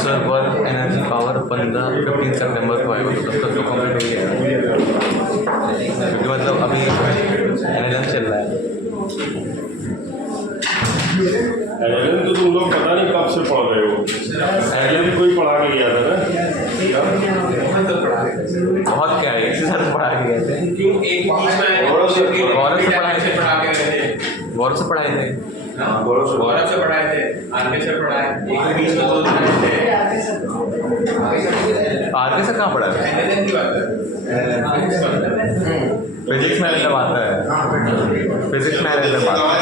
Sir work energy power 15 सितंबर को आएगा, तो तब तक तो कंप्लीट हो गया, क्योंकि मतलब अभी एनएलएम चल रहा है। एनएलएम तो तुम लोग पता नहीं कब से पढ़ रहे हो। एनएलएम कोई पढ़ा के गया था ना, बहुत क्या है, इसी साथ पढ़ा के गए थे। गौरव से पढ़ाए थे, गौरव से पढ़ाए थे, गौरव से पढ़ाए थे, आरके से पढ़ाए, एक बीच में 2 पढ़ाए थे। आरके से कहाँ पढ़ाए थे? एनएलएम की बात है, फिजिक्स में एनएलएम आता है, फिजिक्स में एनएलएम आता है,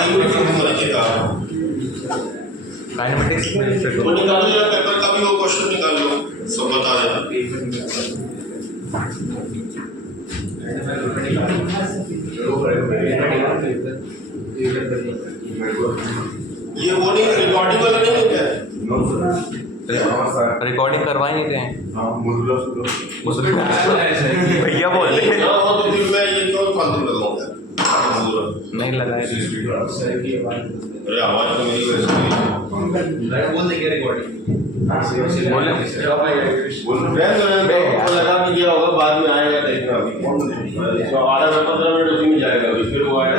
काइनेमेटिक्स में वो निकालो या पेपर का भी वो क्वेश्चन निकाल लो, सब बता देना। ये वो नहीं रिकॉर्डिंग वाला नहीं है क्या? रिकॉर्डिंग करवा ही नहीं रहे हैं। भैया बोल रहे हैं, तो फिर मैं ये क्यों फालतू लगाऊंगा? नहीं लगाए। अरे आवाज तो मेरी वैसे बोल देंगे रिकॉर्डिंग। बोले लगा भी दिया होगा, बाद में आएगा देखना। अभी तो आधा घंटा 15 मिनट उसी में जाएगा, अभी फिर वो आएगा।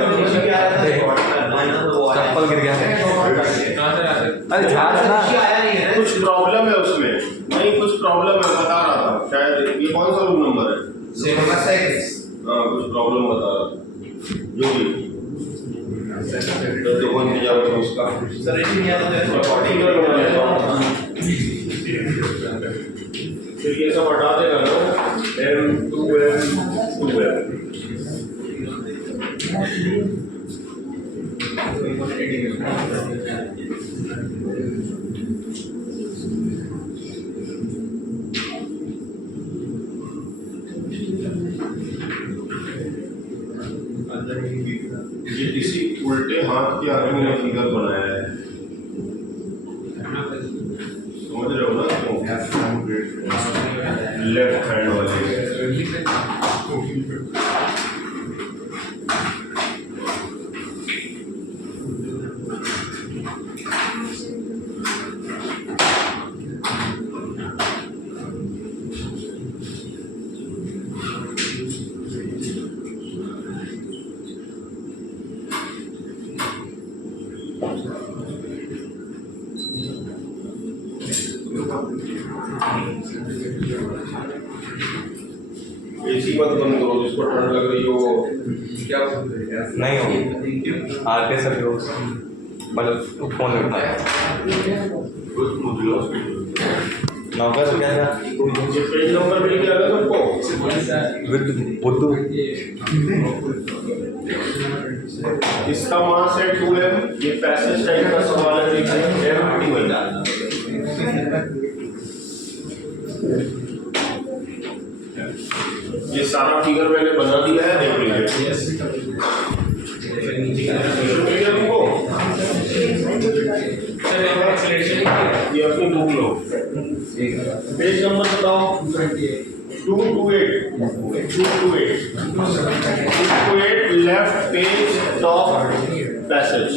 चप्पल गिर गया है। अरे कुछ प्रॉब्लम है उसमें, नहीं कुछ प्रॉब्लम है, बता रहा था शायद। ये कौन सा रूम नंबर है? हाँ कुछ प्रॉब्लम बता रहा था जो भी। तो देखो इंतजार करो उसका। सर रेटिंग याद है, फिर ये सब हटा देगा ना, M2M2M। ये किसी उल्टे हाथ के आदमी ने फिगर बनाया है, समझ रहे हो ना? लेफ्ट हैंड वाले एसी मत बंद करो, जिसको ठंड लग रही हो क्या नहीं हो आरके से भी हो, मतलब फोन में उठाया नौकर से क्या था? ये पेज नंबर मिल गया ना सबको? बुद्धू इसका मास है 2m। ये पैसेज टाइप का सवाल है, ये सारा फिगर मैंने बना दिया है, देख लीजिए। ये अपनी बुक लो, पेज नंबर बताओ। 228 लेफ्ट पेज टॉप पैसेज।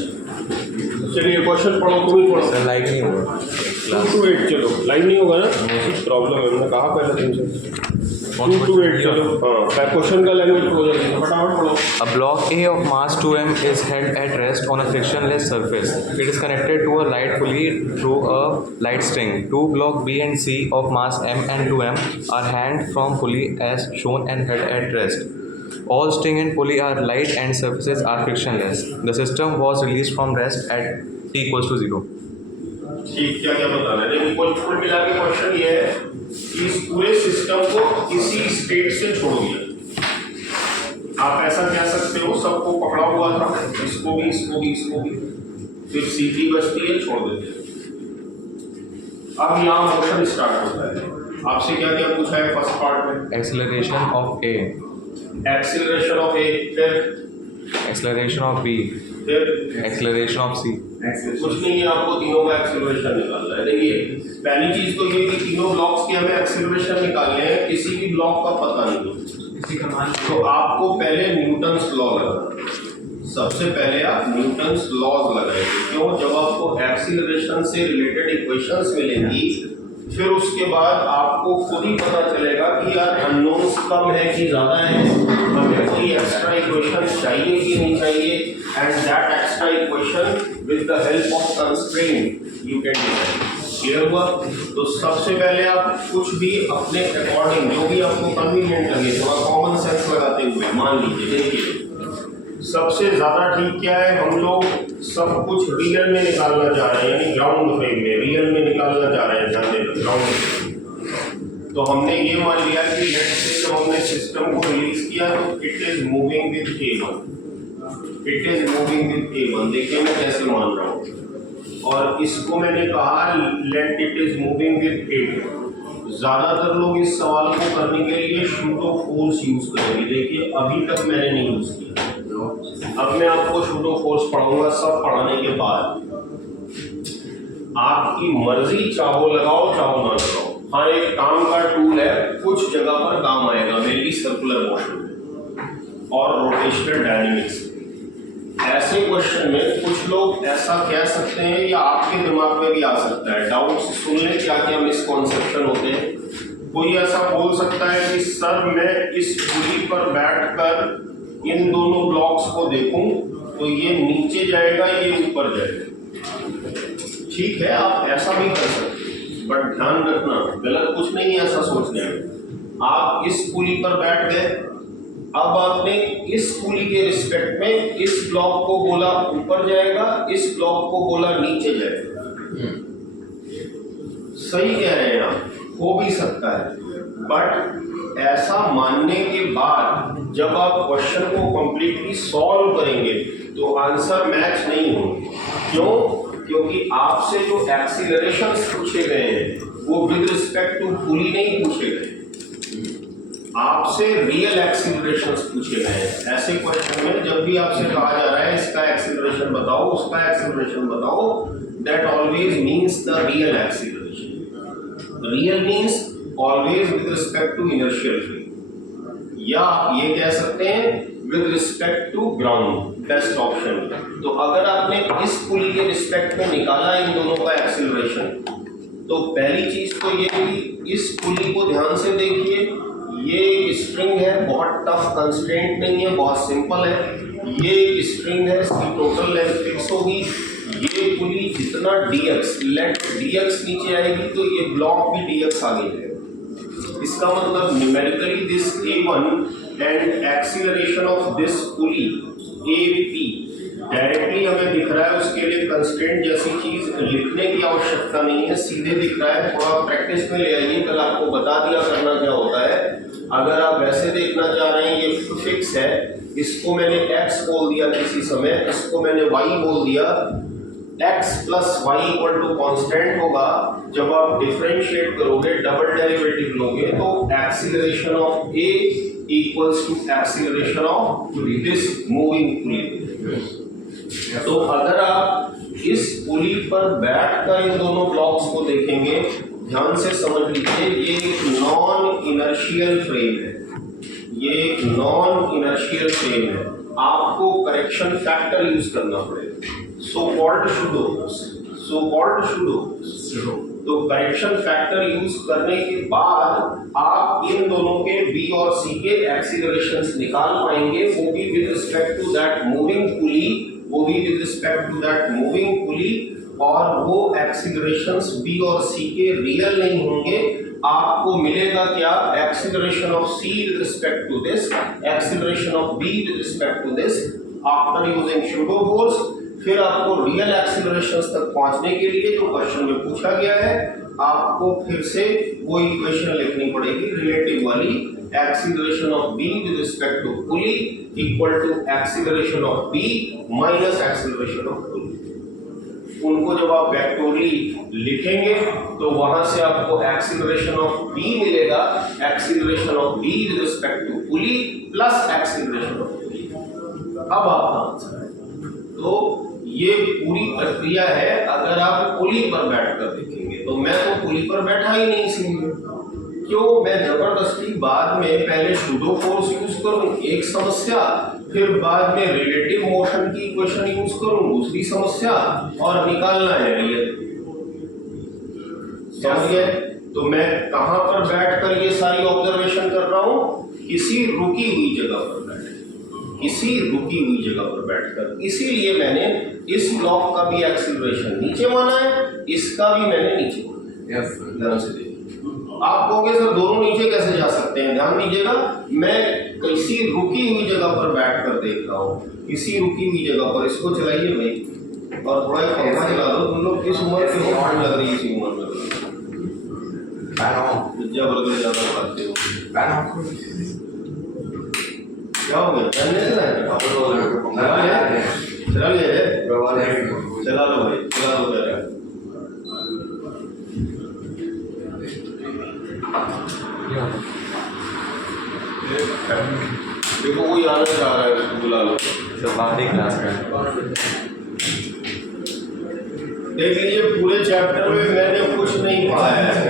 चलिए क्वेश्चन पढ़ो, तुम ही पढ़ो। सर लाइक नहीं होगा 228 चलो, लाइन नहीं होगा ना? प्रॉब्लम है, मैंने कहा पहले तुमसे। 228 चलो, हाँ क्वेश्चन का लैंग्वेज पढ़ो जल्दी, फटाफट पढ़ो। A block A of mass 2m is held at rest on a frictionless surface. It is connected to a light pulley through a light string. Two block B and C of mass m and 2m are hanged from pulley as shown and held at rest. All string and pulley are light and surfaces are frictionless. The system was released from rest at t equals to 0. ठीक, क्या क्या बताना है? देखिए कुल मिला के question ये है कि इस पूरे सिस्टम को किसी स्टेट से छोड़ दिया। आप ऐसा कह सकते हो, सबको पकड़ा हुआ था, इसको भी इसको भी इसको भी, फिर सीधी बचती है, छोड़ देते हैं। अब यहाँ मोशन स्टार्ट होता है। आपसे क्या क्या पूछा है फर्स्ट पार्ट में? Acceleration of A, acceleration of A, फिर acceleration of B, फिर एक्सेलरेशन ऑफ सी। कुछ नहीं है, आपको तीनों का एक्सेलरेशन निकालना है। देखिए पहली चीज तो ये कि तीनों ब्लॉक्स के हमें एक्सेलरेशन निकालने हैं, किसी भी ब्लॉक का पता नहीं है, तो आपको पहले न्यूटन्स लॉ लगाना है। सबसे पहले आप न्यूटन्स लॉज लगाएंगे। क्यों? जब आपको एक्सीलरेशन से रिलेटेड इक्वेशंस मिलेंगी, फिर उसके बाद आपको खुद ही पता चलेगा कि यार अननोन्स कम है कि ज़्यादा है, हमें कोई एक्स्ट्रा इक्वेशन चाहिए कि नहीं चाहिए, and that extra equation with the help of constraint you can decide. Clear हुआ? तो सबसे पहले आप कुछ भी अपने अकॉर्डिंग जो भी आपको कन्वीनियंट लगे, थोड़ा कॉमन सेंस लगाते हुए मान लीजिए। देखिए सबसे ज्यादा ठीक क्या है, हम लोग सब कुछ रियल में निकालना चाह रहे हैं, यानी ग्राउंड फ्रेम में रियल में निकालना चाह रहे हैं। ध्यान देना, ग्राउंड। तो हमने ये मान लिया कि लेट्स से जब हमने सिस्टम को रिलीज किया तो it is moving with A1, it is moving with A1। देखिए मैं कैसे मान रहा हूँ, और इसको मैंने कहा let it is moving with A2। ज्यादातर लोग इस सवाल को करने के लिए शूडो फोर्स यूज करेंगे। देखिए अभी तक मैंने नहीं यूज किया, अब मैं आपको शूडो फोर्स पढ़ाऊंगा। सब पढ़ाने के बाद आपकी मर्जी, चाहो लगाओ चाहो ना लगाओ। हाँ एक काम का टूल है, कुछ जगह पर काम आएगा, मेनली सर्कुलर मोशन में और रोटेशनल डायनेमिक्स। ऐसे क्वेश्चन में कुछ लोग ऐसा कह सकते हैं या आपके दिमाग में भी आ सकता है, डाउट्स सुन लें क्या क्या मिसकॉन्सेप्शन होते हैं। कोई ऐसा बोल सकता है कि सर मैं इस पुली पर बैठकर इन दोनों ब्लॉक्स को देखूं तो ये नीचे जाएगा, ये ऊपर जाएगा। ठीक है, आप ऐसा भी कर सकते हैं, बट ध्यान रखना गलत कुछ नहीं है ऐसा सोचने में। आप इस पुली पर बैठ गए, अब आपने इस पुली के रिस्पेक्ट में इस ब्लॉक को बोला ऊपर जाएगा, इस ब्लॉक को बोला नीचे जाएगा। सही कह रहे हैं आप, हो भी सकता है, बट ऐसा मानने के बाद जब आप क्वेश्चन को कंप्लीटली सॉल्व करेंगे तो आंसर मैच नहीं होंगे। क्यों? क्योंकि आपसे जो एक्सीलरेशंस पूछे गए हैं वो विद रिस्पेक्ट टू पुली नहीं पूछे गए, आपसे रियल एक्सीलरेशंस पूछे गए हैं। ऐसे क्वेश्चन में जब भी आपसे कहा जा रहा है इसका एक्सीलरेशन बताओ, उसका एक्सीलरेशन बताओ, that always means the real acceleration. Real means always with respect to inertial free, या आप ये कह सकते हैं with respect to ground, best option. तो अगर आपने इस पुली के रिस्पेक्ट में निकाला इन दोनों का एक्सीलरेशन, तो पहली चीज तो ये कि इस पुली को ध्यान से देखिए, ये स्प्रिंग है, बहुत टफ कंस्ट्रेंट नहीं है, बहुत सिंपल है। ये स्प्रिंग है, इसकी टोटल लेंथ फिक्स होगी। ये पुली जितना dx, लेट dx नीचे आएगी तो ये ब्लॉक भी dx आगे जाएगा। इसका मतलब numerically this A1 and acceleration of this pulley AP directly हमें दिख रहा है, उसके लिए कंस्ट्रेंट जैसी चीज लिखने की आवश्यकता नहीं है, सीधे दिख रहा है। थोड़ा प्रैक्टिस में ले आइए, कल आपको बता दिया करना क्या होता है। अगर आप वैसे देखना चाह रहे हैं, ये फिक्स है, इसको मैंने x बोल दिया किसी समय, इसको मैंने y बोल दिया, x plus Y equal to constant होगा। जब आप डिफरेंशिएट करोगे, डबल डेरिवेटिव लोगे, तो acceleration of A equals to acceleration of this moving pulley. तो अगर आप इस पुली पर बैठकर इन दोनों ब्लॉक्स को देखेंगे, ध्यान से समझ लीजिए, ये एक नॉन इनर्शियल फ्रेम है, ये एक नॉन इनर्शियल फ्रेम है। आपको करेक्शन फैक्टर यूज करना पड़ेगा, सो कॉल्ड शूडो। तो करेक्शन फैक्टर यूज करने के बाद आप इन दोनों के B और C के एक्सीलरेशंस निकाल पाएंगे, वो भी with respect to that moving pulley, वो भी with respect to that moving pulley, और वो एक्सीलरेशंस B और C के रियल नहीं होंगे। आपको मिलेगा क्या? Acceleration of C with respect to this, acceleration of B with respect to this, after using pseudo force. फिर आपको रियल एक्सीलरेशंस तक पहुंचने के लिए जो क्वेश्चन में पूछा गया है, आपको फिर से वो इक्वेशन लिखनी पड़ेगी रिलेटिव वाली, acceleration of B with respect to pulley equal to acceleration of B minus acceleration of pulley. उनको जब आप वेक्टोरली लिखेंगे तो वहां से आपको एक्सीलरेशन ऑफ B मिलेगा, acceleration of B with respect to pulley plus acceleration of pulley. अब आपका आंसर है। तो ये पूरी प्रक्रिया है। अगर आप पुली पर बैठकर देखेंगे तो मैं तो पुली पर बैठा ही नहीं, इसलिए क्यों मैं जबरदस्ती बाद में पहले सुडो फोर्स यूज करूं, एक समस्या, फिर बाद में रिलेटिव मोशन की इक्वेशन यूज करूं, दूसरी समस्या, और निकालना है रियल। समझ गए? तो मैं कहां पर बैठकर ये सारी ऑब्जर्वेशन कर रहा हूं? किसी रुकी हुई जगह पर बैठ, किसी रुकी हुई जगह पर बैठकर। इसीलिए मैंने इस ब्लॉक का भी एक्सीलरेशन नीचे माना है, इसका भी मैंने नीचे माना है। ध्यान से देखिए। आप कहोगे सर दोनों नीचे कैसे जा सकते हैं? ध्यान दीजिएगा, मैं किसी रुकी हुई जगह पर बैठकर देख रहा हूँ, किसी रुकी हुई जगह पर। इसको चलाइए भाई, और थोड़ा पंखा चला दो। तुम लोग किस उम्र के हो? ठंड लग रही है इसी उम्र में, जबरदस्त ज्यादा खाते हो। क्या हो गया? चलने से ना चला ले, चला लो भाई, चला लो जरा। देखो कोई आने जा रहा है, उसको बुला लो। बाहरी क्लास का देख लीजिए, पूरे चैप्टर में मैंने कुछ नहीं पढ़ाया है।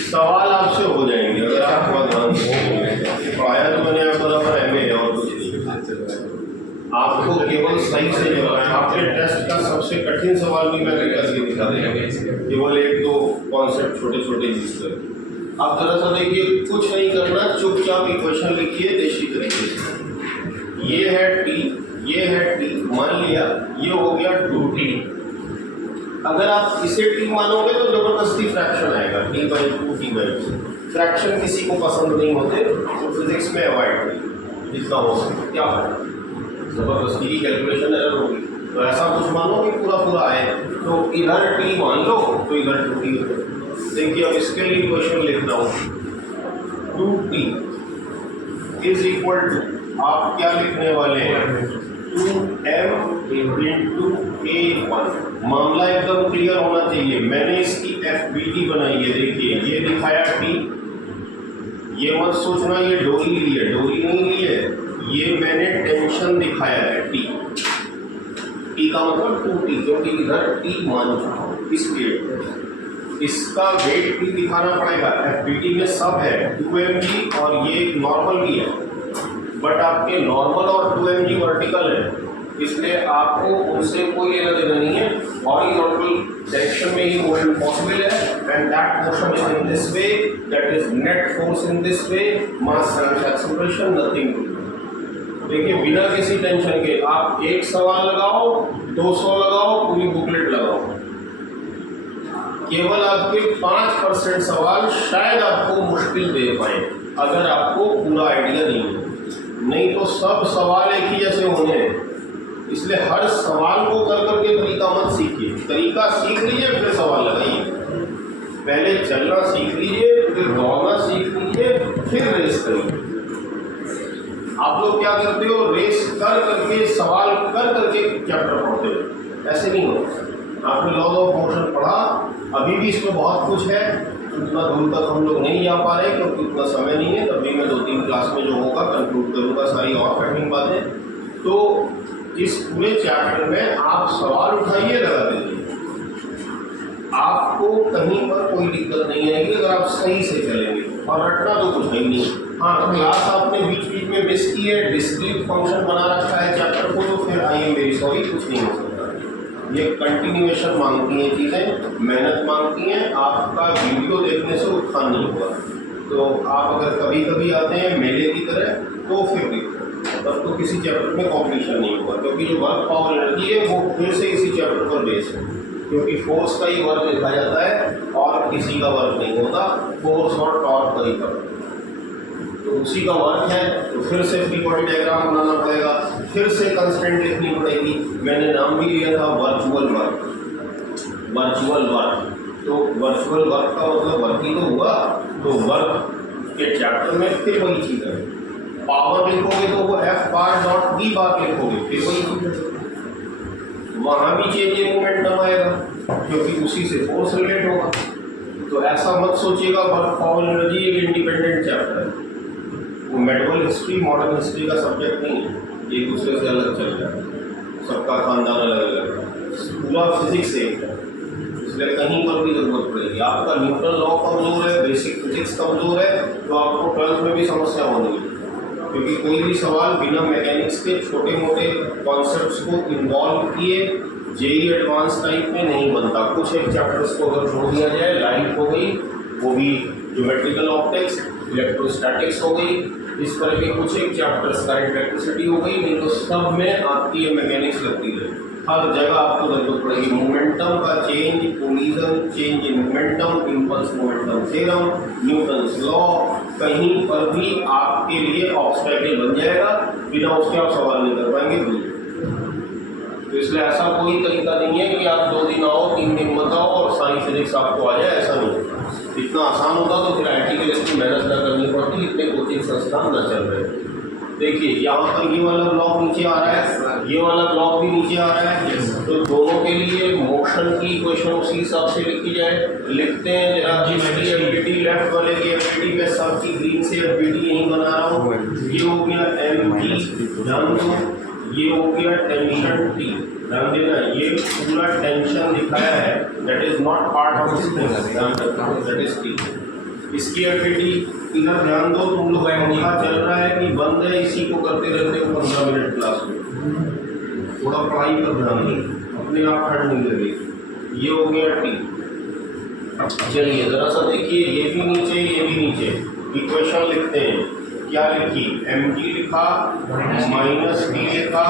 सवाल आपसे हो जाएंगे अगर आप ध्यान से पढ़ाया तो मैंने बराबर एमए है और कुछ नहीं। आपको केवल सही से जवाब, आपके टेस्ट का सबसे कठिन सवाल भी मैं करके दिखा देगा, केवल एक दो कॉन्सेप्ट छोटे छोटे यूज करके। आप जरा सा देखिए, कुछ नहीं करना, चुपचाप इक्वेशन लिखिए देशी तरीके से। ये है टी, ये है टी, मान लिया ये हो गया 2t। अगर आप इसे टी मानोगे तो जबरदस्ती फ्रैक्शन आएगा, T by 2 T by 2। Fraction किसी को पसंद नहीं होते, तो फिजिक्स में अवॉइड करिए जितना हो सके। क्या होगा? जबरदस्ती की कैलकुलेशन एरर होगी। तो ऐसा कुछ मानो कि पूरा पूरा आए, तो इधर टी मान लो तो इधर 2t हो। देखिए अब इसके लिए क्वेश्चन लिख रहा हूँ, 2t इज इक्वल टू, आप क्या लिखने वाले हैं? 2m into a1। मामला एकदम क्लियर होना चाहिए। मैंने इसकी FBT बनाई है, देखिए ये दिखाया t, ये मत सोचना ये डोरी ली है, डोरी नहीं ली है, ये मैंने टेंशन दिखाया है t। t का मतलब 2t, क्योंकि इधर t मान चुका हूँ इसलिए इसका वेट भी दिखाना पड़ेगा। FBT में सब है 2mg और ये नॉर्मल भी है, बट आपके नॉर्मल और 2mg वर्टिकल है, इसलिए आपको उनसे कोई लेना देना नहीं है। हॉरिजॉन्टल डायरेक्शन में ही मोशन पॉसिबल है, and that motion is in this way, that is net force in this way, mass times acceleration, nothing to do. देखिए बिना किसी टेंशन के आप एक सवाल लगाओ, 200 लगाओ, पूरी बुकलेट लगाओ, केवल आपके 5% सवाल शायद आपको मुश्किल दे पाए अगर आपको पूरा आइडिया नहीं हो, नहीं तो सब सवाल एक ही जैसे होने हैं। इसलिए हर सवाल को कर करके तरीका मत सीखिए, तरीका सीख लीजिए फिर सवाल लगाइए। पहले चलना सीख लीजिए, फिर दौड़ना सीख लीजिए, फिर रेस करिए। आप लोग क्या करते हो? रेस कर करके, सवाल कर करके चैप्टर पढ़ते हो, ऐसे नहीं होता। आपने लॉज ऑफ मोशन पढ़ा, अभी भी इसमें बहुत कुछ है, उतना दूर तक हम लोग नहीं जा पा रहे क्योंकि उतना समय नहीं है। तभी मैं 2-3 क्लास में जो होगा कंक्लूड करूँगा सारी और पेंडिंग बातें। तो इस पूरे चैप्टर में आप सवाल उठाइए, लगा दीजिए, आपको कहीं पर कोई दिक्कत नहीं आएगी अगर आप सही से चलेंगे। और रटना तो कुछ है नहीं। हाँ, क्लास आपने बीच बीच में मिस की है, डिस्क्रीट फंक्शन बना रखा है चैप्टर को, तो फिर आई एम वेरी सॉरी, कुछ नहीं हो सकता। ये कंटिन्यूएशन मांगती हैं चीज़ें, मेहनत मांगती हैं, आपका वीडियो देखने से उत्थान नहीं हुआ। तो आप अगर कभी कभी आते हैं मेले की तरह तो फिर देखो, तब तो किसी चैप्टर में कॉम्पिटिशन नहीं हुआ, क्योंकि जो वर्क पावर एनर्जी है वो फिर से इसी चैप्टर पर बेस है, क्योंकि फोर्स का ही वर्क लिखा जाता है और किसी का वर्क नहीं होता, फोर्स और टॉर्क का ही वर्क, तो उसी का वर्क है। तो फिर से फ्री बॉडी डायग्राम बनाना पड़ेगा, फिर से कंस्ट्रेंट लिखनी पड़ेगी। मैंने नाम भी लिया था वर्चुअल वर्क, वर्चुअल वर्क। तो वर्चुअल वर्क का मतलब वर्क ही तो हुआ, तो वर्क के चैप्टर में फिर वही चीज़ है। पावर लिखोगे तो वो F बार डॉट B बार लिखोगे, फिर वही चीज़ है, वहाँ भी चेंज इन मोमेंटम आएगा क्योंकि उसी से फोर्स रिलेट होगा। तो ऐसा मत सोचिएगा वर्क पावर एनर्जी एक इंडिपेंडेंट चैप्टर है, वो मेडिकल हिस्ट्री मॉडर्न हिस्ट्री का सब्जेक्ट नहीं है, एक दूसरे से अलग चल रहा है। सबका खानदान अलग अलग है, पूरा फिजिक्स एक है, इसलिए कहीं पर भी जरूरत पड़ेगी। आपका न्यूटन लॉ कमजोर है, बेसिक फिजिक्स कमजोर है, तो आपको 12th में भी समस्या होनी है, क्योंकि कोई भी सवाल बिना मैकेनिक्स के छोटे मोटे कॉन्सेप्ट्स को इन्वॉल्व किए जेई एडवांस टाइप में नहीं बनता। कुछ एक चैप्टर्स को अगर छोड़ दिया जाए, लाइट हो गई, वो भी ज्योमेट्रिकल ऑप्टिक्स, इलेक्ट्रोस्टैटिक्स हो गई, इस तरह के कुछ एक चैप्टर्स, करंट इलेक्ट्रिसिटी हो गई, नहीं तो सब में आपकी ये मैकेनिक्स लगती है। हर जगह आपको जरूरत पड़ेगी मोमेंटम का change, collision, change in momentum, impulse momentum theorem, Newton's law, कहीं पर भी आपके लिए ऑब्स्टेकल बन जाएगा, बिना उसके आप सवाल नहीं कर पाएंगे। तो इसलिए ऐसा कोई तरीका नहीं है कि आप 2 दिन आओ, 3 दिन मत आओ और सारी फिजिक्स आपको आ जाए, ऐसा नहीं। इतना आसान होता तो फिर IT के लिए मेहनत न करनी पड़ती, इतने कोचिंग संस्थान न चल रहे। देखिए यहाँ पर ये वाला ब्लॉक नीचे आ रहा है, ये वाला ब्लॉक भी नीचे आ रहा है, तो दोनों के लिए मोशन की इक्वेशन उसी हिसाब से लिखी जाए। लिखते हैं जरा, जिसकी एफबीटी लेफ्ट वाले की एफबीटी में सब की ग्रीन से एफबीटी यही बना रहा हूँ, ये हो गया MT, ध्यान दो, ये हो गया टेंशन T, ध्यान देना, ये पूरा टेंशन दिखाया है, that is not part of this thing, ध्यान रखना, दैट इज T। इसकी एफबीटी इधर ध्यान दो, तुम लोग पंखा चल रहा है कि बंद है, इसी को करते रहते हो 15 मिनट क्लास में, थोड़ा पढ़ाई पर ध्यान दो, अपने आप ठंड नहीं लगेगी। ये हो गया T। चलिए जरा सा देखिए, ये भी नीचे, ये भी नीचे, इक्वेशन लिखते हैं, क्या लिखी, mg लिखा, माइनस t लिखा,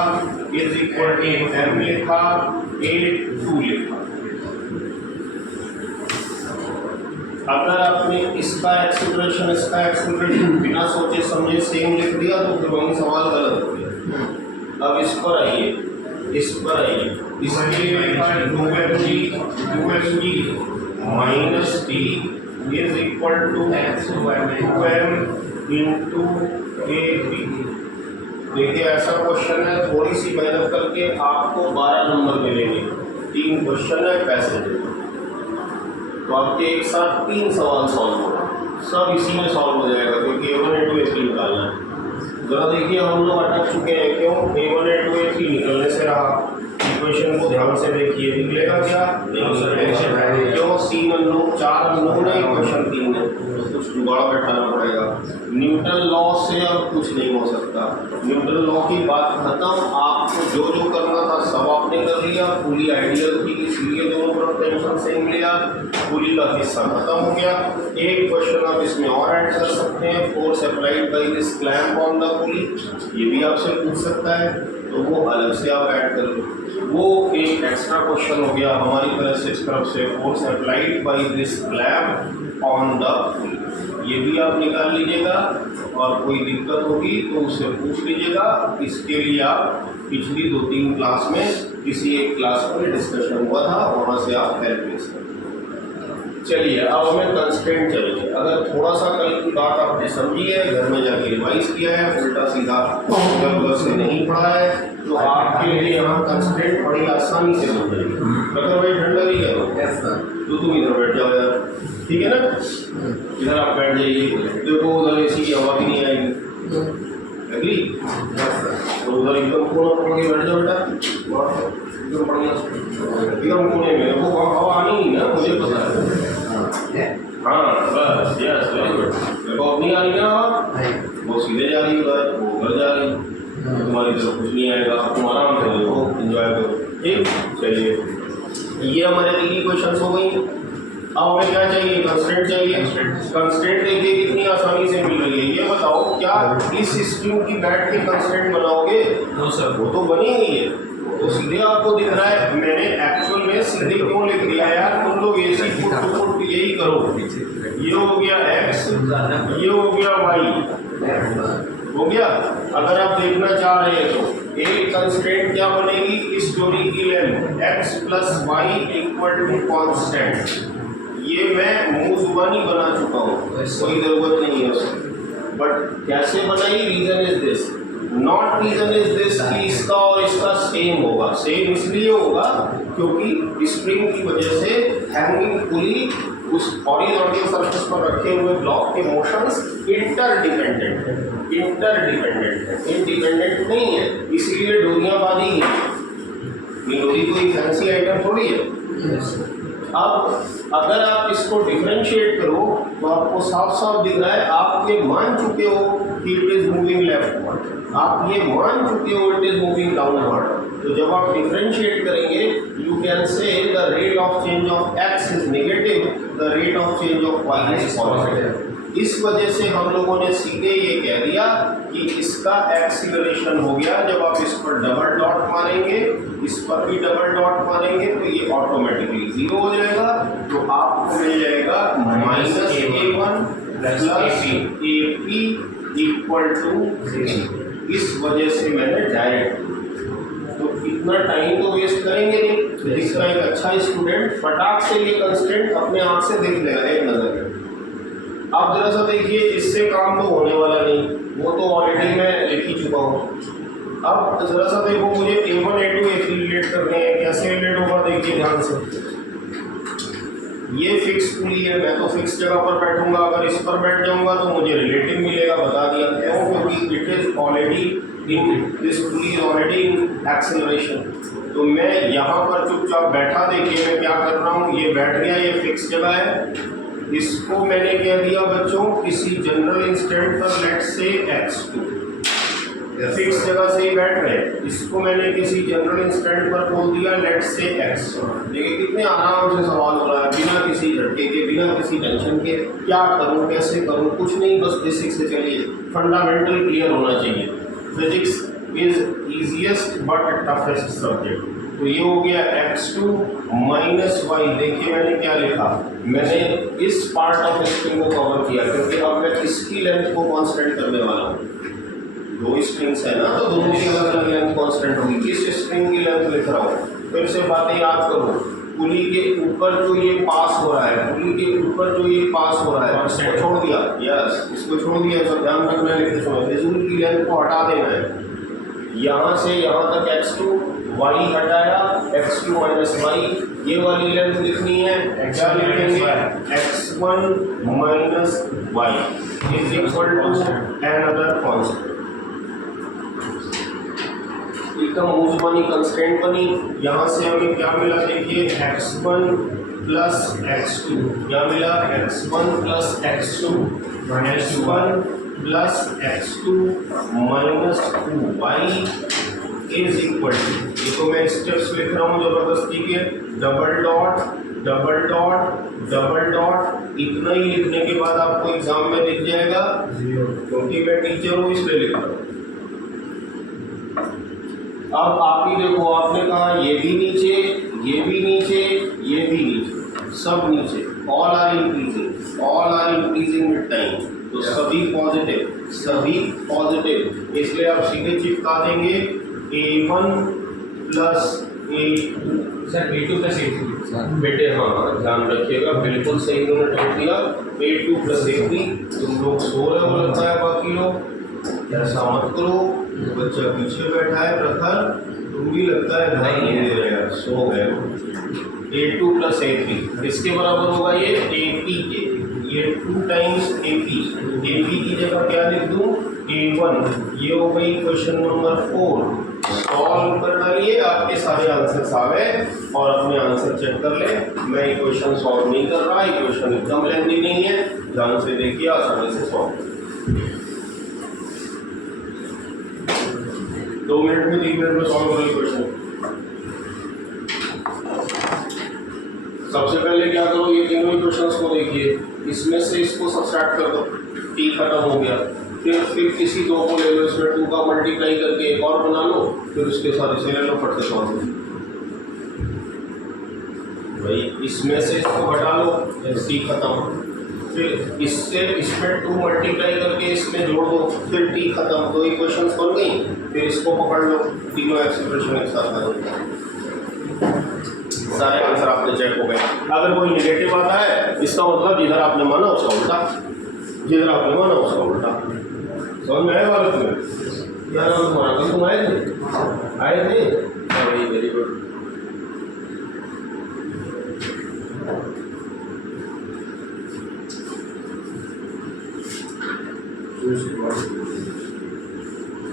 इज इक्वल टू m लिखा, a2 लिखा। अगर आपने इसका एक्सेलरेशन बिना सोचे समझे सेम लिख दिया तो फिर वही सवाल गलत हो गया। अब इस पर आइए, इसके लिए लिखा है 2mg minus t is equal to 2m into a3। देखिए ऐसा क्वेश्चन है, थोड़ी सी मेहनत करके आपको 12 नंबर मिलेंगे। 3 क्वेश्चन है पैसेज, तो आपके एक साथ 3 सवाल सॉल्व होगा, सब इसी में सॉल्व हो जाएगा, क्योंकि A1 A2 A3 निकालना है। जरा देखिए हम लोग अटक चुके हैं, क्यों, A1 A2 A3 निकलने से रहा। इक्वेशन को ध्यान से देखिए, निकलेगा क्या, क्यों, 3 अननोन, 4 अननोन है, इक्वेशन 3 है, तो कुछ जुगाड़ बैठाना पड़ेगा। न्यूटन लॉ से अब कुछ नहीं हो सकता, न्यूटन लॉ की बात खत्म, आपको जो जो करना था सब आपने कर लिया, पूरी आइडियल थी, इसलिए दोनों तरफ टेंशन सेम लिया, पूरी का हिस्सा खत्म हो गया। एक क्वेश्चन आप इसमें और ऐड कर सकते हैं, force applied by this clamp on the पुली, ये भी आपसे पूछ सकता है, तो वो अलग से आप ऐड कर लो, वो एक एक्स्ट्रा क्वेश्चन हो गया हमारी तरफ से, force applied by this clamp on the पुली, ये भी आप निकाल लीजिएगा, और कोई दिक्कत होगी तो उससे पूछ लीजिएगा। इसके लिए आप पिछली 2-3 क्लास में किसी एक क्लास पर डिस्कशन हुआ था, वहाँ से आप हेल्प ले सकते। चलिए अब हमें कंस्ट्रेंट चाहिए। अगर थोड़ा सा कल की बात आपने समझी है, घर में जाके रिवाइज किया है, उल्टा सीधा इधर उधर से नहीं पढ़ा है, तो आपके लिए यहाँ कंस्ट्रेंट बड़ी आसानी से हो जाएगी। अगर भाई ठंडा नहीं है तो तुम इधर बैठ जाओ यार, ठीक है ना, इधर आप बैठ जाइए, देखो उधर AC की हवा भी नहीं आएगी, एग्री, तो उधर एकदम कोना पकड़ के बैठ जाओ बेटा, एकदम बढ़िया एकदम कोने में, वो हवा आनी नहीं ना, मुझे पता है, हाँ बस, यस वेरी गुड। देखो अब नहीं आ रही ना, वो सीधे जा रही है, वो उधर जा रही, तुम्हारी तरफ कुछ नहीं आएगा, तुम आराम से देखो, एंजॉय करो, ठीक। चलिए ये हमारे 3 क्वेश्चन हो गई। अब हमें क्या चाहिए, कंस्ट्रेंट चाहिए। कंस्ट्रेंट देखिए कितनी आसानी से मिल रही है, ये बताओ क्या इस स्ट्रिंग की बैठ के कंस्ट्रेंट बनाओगे? नो सर, वो तो बनी ही है, तो सीधे आपको दिख रहा है। मैंने एक्चुअल में सीधे क्यों लिख दिया यार, तुम लोग ऐसी फुट टू फुट यही करो। ये हो गया x, ये हो गया y, हो गया। अगर आप देखना चाह रहे हैं तो एक कंस्ट्रेंट क्या बनेगी, इस जोड़ी की length x plus Y equal to constant. ये मैं मुंह जुबानी बना चुका हूँ, कोई जरूरत नहीं है उसकी, बट कैसे बनाई, reason is this, not reason is this कि इसका और इसका सेम होगा। सेम इसलिए होगा क्योंकि स्प्रिंग की वजह से हैंगिंग पुली उस हॉरिजॉन्टल सरफेस पर रखे हुए ब्लॉक के मोशंस इंटरडिपेंडेंट है, इंडिपेंडेंट नहीं है, इसलिए डोरियां बांधी हैं। मीलोडी कोई फैंसी आइटम थोड़ी है। अब अगर आप इसको डिफरेंशिएट करो तो आपको साफ साफ दिख रहा है, आप ये मान चुके हो कि इट इज मूविंग लेफ्टवर्ड, आप ये मान चुके हो इट इज मूविंग डाउनवर्ड। तो जब आप डिफरेंशिएट करेंगे you can say the rate of change of x is negative, the rate of change of y is positive. इस वजह से हम लोगों ने सीधे ये कह दिया कि इसका एक्सीलरेशन हो गया, जब आप इस पर डबल डॉट मारेंगे, इस पर भी डबल डॉट मारेंगे तो ये ऑटोमेटिकली जीरो हो जाएगा। तो आपको मिल जाएगा -a1 plus AP equal to 0। इस वजह से मैंने डायरेक्ट, तो इतना टाइम तो वेस्ट करेंगे नहीं। इसका एक अच्छा स्टूडेंट फटाक से ये कंस्टेंट अपने आप से देख लेगा एक नजर में। आप जरा सा देखिए, इससे काम तो होने वाला नहीं, वो तो ऑलरेडी मैं लिख ही चुका हूँ। अब जरा सा देखो, मुझे A1 A2 A3 रिलेट करने हैं, कैसे रिलेट होगा देखिए ध्यान से। ये फिक्स पुली है, मैं तो फिक्स जगह पर बैठूंगा, अगर इस पर बैठ जाऊंगा तो मुझे रिलेटिव मिलेगा, बता दिया क्यों, क्योंकि it is already in this pulley is already in acceleration. तो मैं यहाँ पर चुपचाप बैठा, देखिए मैं क्या कर रहा हूँ, ये बैठ गया, ये फिक्स जगह है। इसको मैंने क्या दिया बच्चों, किसी जनरल इंस्टेंट पर लेट से x2, फिक्स जगह से ही बैठ रहे, इसको मैंने किसी जनरल इंस्टेंट पर बोल दिया लेट से x। देखिए कितने आराम से सवाल हो रहा है, बिना किसी झटके के, बिना किसी टेंशन के। क्या करूं, कैसे करूं, कुछ नहीं, बस बेसिक से चलिए, फंडामेंटल क्लियर होना चाहिए। Physics is easiest but toughest subject. तो ये हो गया x2 माइनस वाई। देखिए मैंने क्या लिखा, मैंने इस पार्ट ऑफ स्ट्रिंग को कवर किया, क्योंकि अब मैं इसकी लेंथ को कांस्टेंट करने वाला हूँ। दो स्ट्रिंग्स है ना, तो दोनों की अलग अलग लेंथ कांस्टेंट होगी। इस स्ट्रिंग की लेंथ लिख रहा हूँ, फिर से बातें याद करो। पुली के ऊपर जो ये पास हो रहा है, पुली के ऊपर जो ये पास हो रहा है, इसको छोड़ दिया, यस इसको छोड़ दिया। तो ध्यान रखना, लिखते समय फिजूल की लेंथ को हटा देना है। यहाँ से यहाँ तक x2, y हटाया, x2 माइनस वाई, ये वाली लेंथ लिखनी है, क्या लिखेंगे, x1 minus y is equal to another constant. एकदम मूव बनी, कंस्टेंट बनी। यहाँ से हमें क्या मिला देखिए, x1 प्लस x2, क्या मिला, x1 plus x2, x1 plus x2 minus 2y is equal to, ये तो मैं स्टेप्स लिख रहा हूँ जबरदस्ती के, double dot double dot double dot. इतना ही लिखने के बाद आपको एग्जाम में दिख जाएगा 0, क्योंकि मैं टीचर हूँ इसलिए लिख रहा हूँ। अब आप ही देखो, आपने कहा ये भी नीचे, ये भी नीचे, ये भी नीचे, सब नीचे, all are increasing, all are increasing with time. तो सभी पॉजिटिव, सभी पॉजिटिव, इसलिए आप सीधे चिपका देंगे A1 plus A2। Sir A2 plus A3 बेटे हाँ ध्यान रखिएगा, बिल्कुल सही उन्होंने टोक दिया। A2 plus A3। तुम लोग सो रहे हो लगता है, बाकी लोग ऐसा मत करो, बच्चा पीछे बैठा है प्रखर, तुम भी लगता है ध्यान नहीं दे रहे, सो गए। A2 प्लस A3 इसके बराबर होगा ये AP के, ये 2 टाइम्स AP। AP की जगह क्या लिख दूँ, A1। ये हो गई क्वेश्चन नंबर 4। सॉल्व कर डालिए, आपके सारे आंसर्स आ गए, और अपने आंसर चेक कर ले। मैं इक्वेशन सॉल्व नहीं कर रहा, इक्वेशन एकदम लेंथी नहीं है, ध्यान से देखिए, आसानी से सॉल्व। 2 मिनट में 3 मिनट में सॉल्व करो इक्वेशन। सबसे पहले क्या करो, ये तीनों इक्वेशंस को देखिए, इसमें से इसको सब्ट्रैक्ट कर दो, t खत्म हो गया। फिर किसी दो को ले लो, इसमें 2 का मल्टीप्लाई करके एक और बना लो, फिर उसके साथ इसे ले लो, फट से सॉल्व। भाई इसमें से इसको हटा लो, t खत्म। फिर इससे इसमें 2 मल्टीप्लाई करके इसमें जोड़ दो, फिर t खत्म। 2 इक्वेशंस बन गई, फिर इसको पकड़ लो, तीनों एक्सप्रेशन एक साथ आ जाए। सारे आंसर आपने चेक हो गए। अगर कोई नेगेटिव आता है, इसका मतलब जिधर आपने माना उसका उल्टा, जिधर आपने माना उसका उल्टा। समझ में आया बात में? क्या नाम तुम्हारा, कल तुम आए थे? आए थे? Very very good.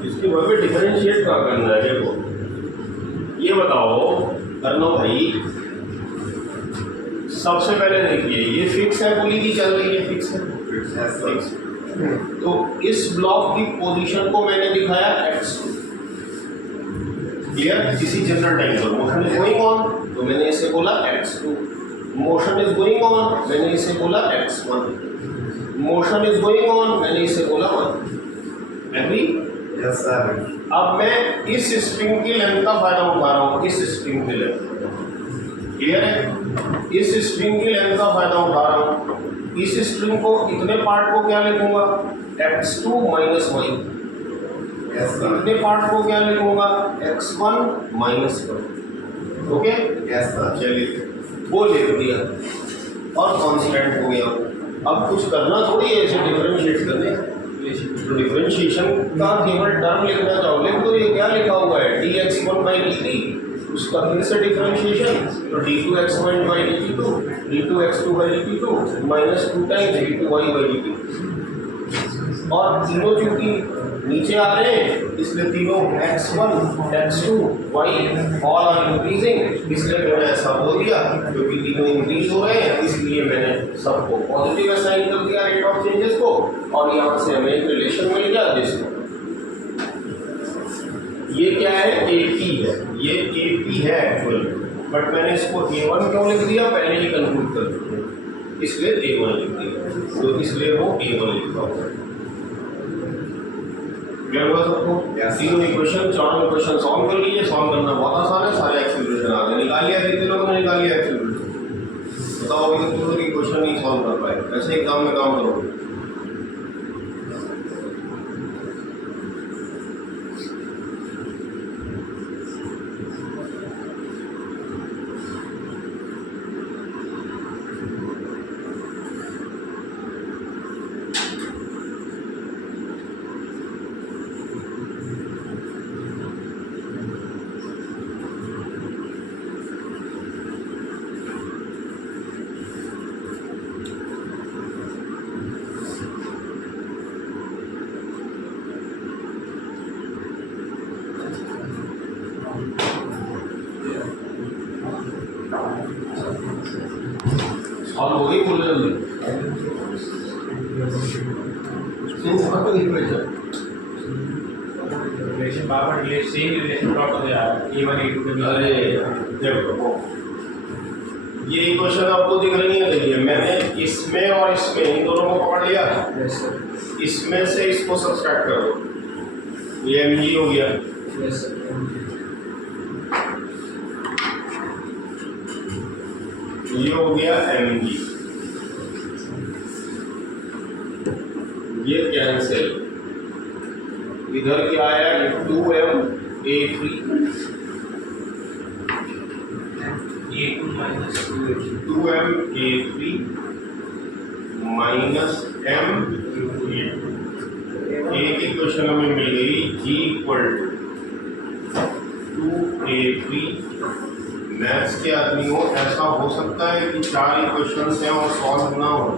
इसके बाद में डिफरेंशिएट कहाँ करना है, देखो ये बताओ करनो भाई। सबसे पहले देखिए ये फिक्स है पुली की चल रही है, फिक्स है, फिक्स। तो इस ब्लॉक की पोजीशन को मैंने दिखाया x2। क्लियर? किसी जनरल टाइम पर मोशन इज गोइंग ऑन तो मैंने इसे बोला x2, motion is going on मैंने इसे बोला x1, motion is going on मैंने इसे बोला 1। एग्री? Yes sir. अब मैं इस स्ट्रिंग की लेंथ का फायदा उठा रहा हूँ, इस स्ट्रिंग की लेंथ। क्लियर है? इस स्ट्रिंग की लेंथ का फायदा उठा रहा हूँ। इस स्ट्रिंग को इतने पार्ट को क्या लिखूंगा, x2 minus y। Yes sir. इतने पार्ट को क्या लिखूंगा, x1 minus 1। Okay? Yes sir. चलिए वो लिख दिया और कांस्टेंट हो गया। अब कुछ करना थोड़ी है इसे डिफरेंशिएट करने, तो डिफरेंशिएशन का केवल टर्म लिखना चाहो लिख दो। ये क्या लिखा हुआ है, dx1 बाई dt, उसका फिर से डिफरेंशिएशन, तो d2x1 by dt2, d2x2 by dt2 minus 2 times d2y by dt। और तीनों चूंकि नीचे आ रहे हैं इसलिए तीनों x1 x2 y all are increasing, इसलिए मैंने ऐसा बोल दिया क्योंकि तीनों इंक्रीज हो रहे हैं इसलिए मैंने सबको पॉजिटिव असाइन कर दिया रेट ऑफ चेंजेस को, और यहाँ से हमें एक रिलेशन मिल गया जिसको ये क्या है, AP है, ये AP है एक्चुअल, बट मैंने इसको A1 क्यों लिख दिया, पहले ही कंक्लूड कर दिया इसलिए A1 लिख दिया, तो इसलिए वो A1 लिखा हुआ है। क्लियर हुआ सबको? तीनों इक्वेशन, चारों इक्वेशन सॉल्व कर लीजिए। सॉल्व करना बहुत आसान है, सारे एक्सेलरेशन आ गए, निकाल लिया, कितने लोगों ने निकाल लिया एक्सेलरेशन? बताओ अभी तक तो इक्वेशन नहीं सॉल्व कर पाए, ऐसे एग्जाम में काम करोगे। सॉल्व हो गई बोलो जल्दी। रिलेशन बार ये सेम रिलेशन प्लॉट हो जाएगा A1 A2 के बीच। अरे देखो ये इक्वेशन आपको दिख रही है, देखिए मैंने इसमें और इसमें इन दोनों को पकड़ लिया, इसमें से इसको सब्सट्रैक्ट कर दो, ये mg हो गया। ये हो गया mg, ये कैंसिल, इधर क्या आया, 2m A3 A2 minus 2m A3 minus m A2। एक इक्वेशन हमें मिल गई g equal to 2A3। Maths के आदमी हो, ऐसा हो सकता है कि 4 इक्वेशंस हैं और सॉल्व ना हो,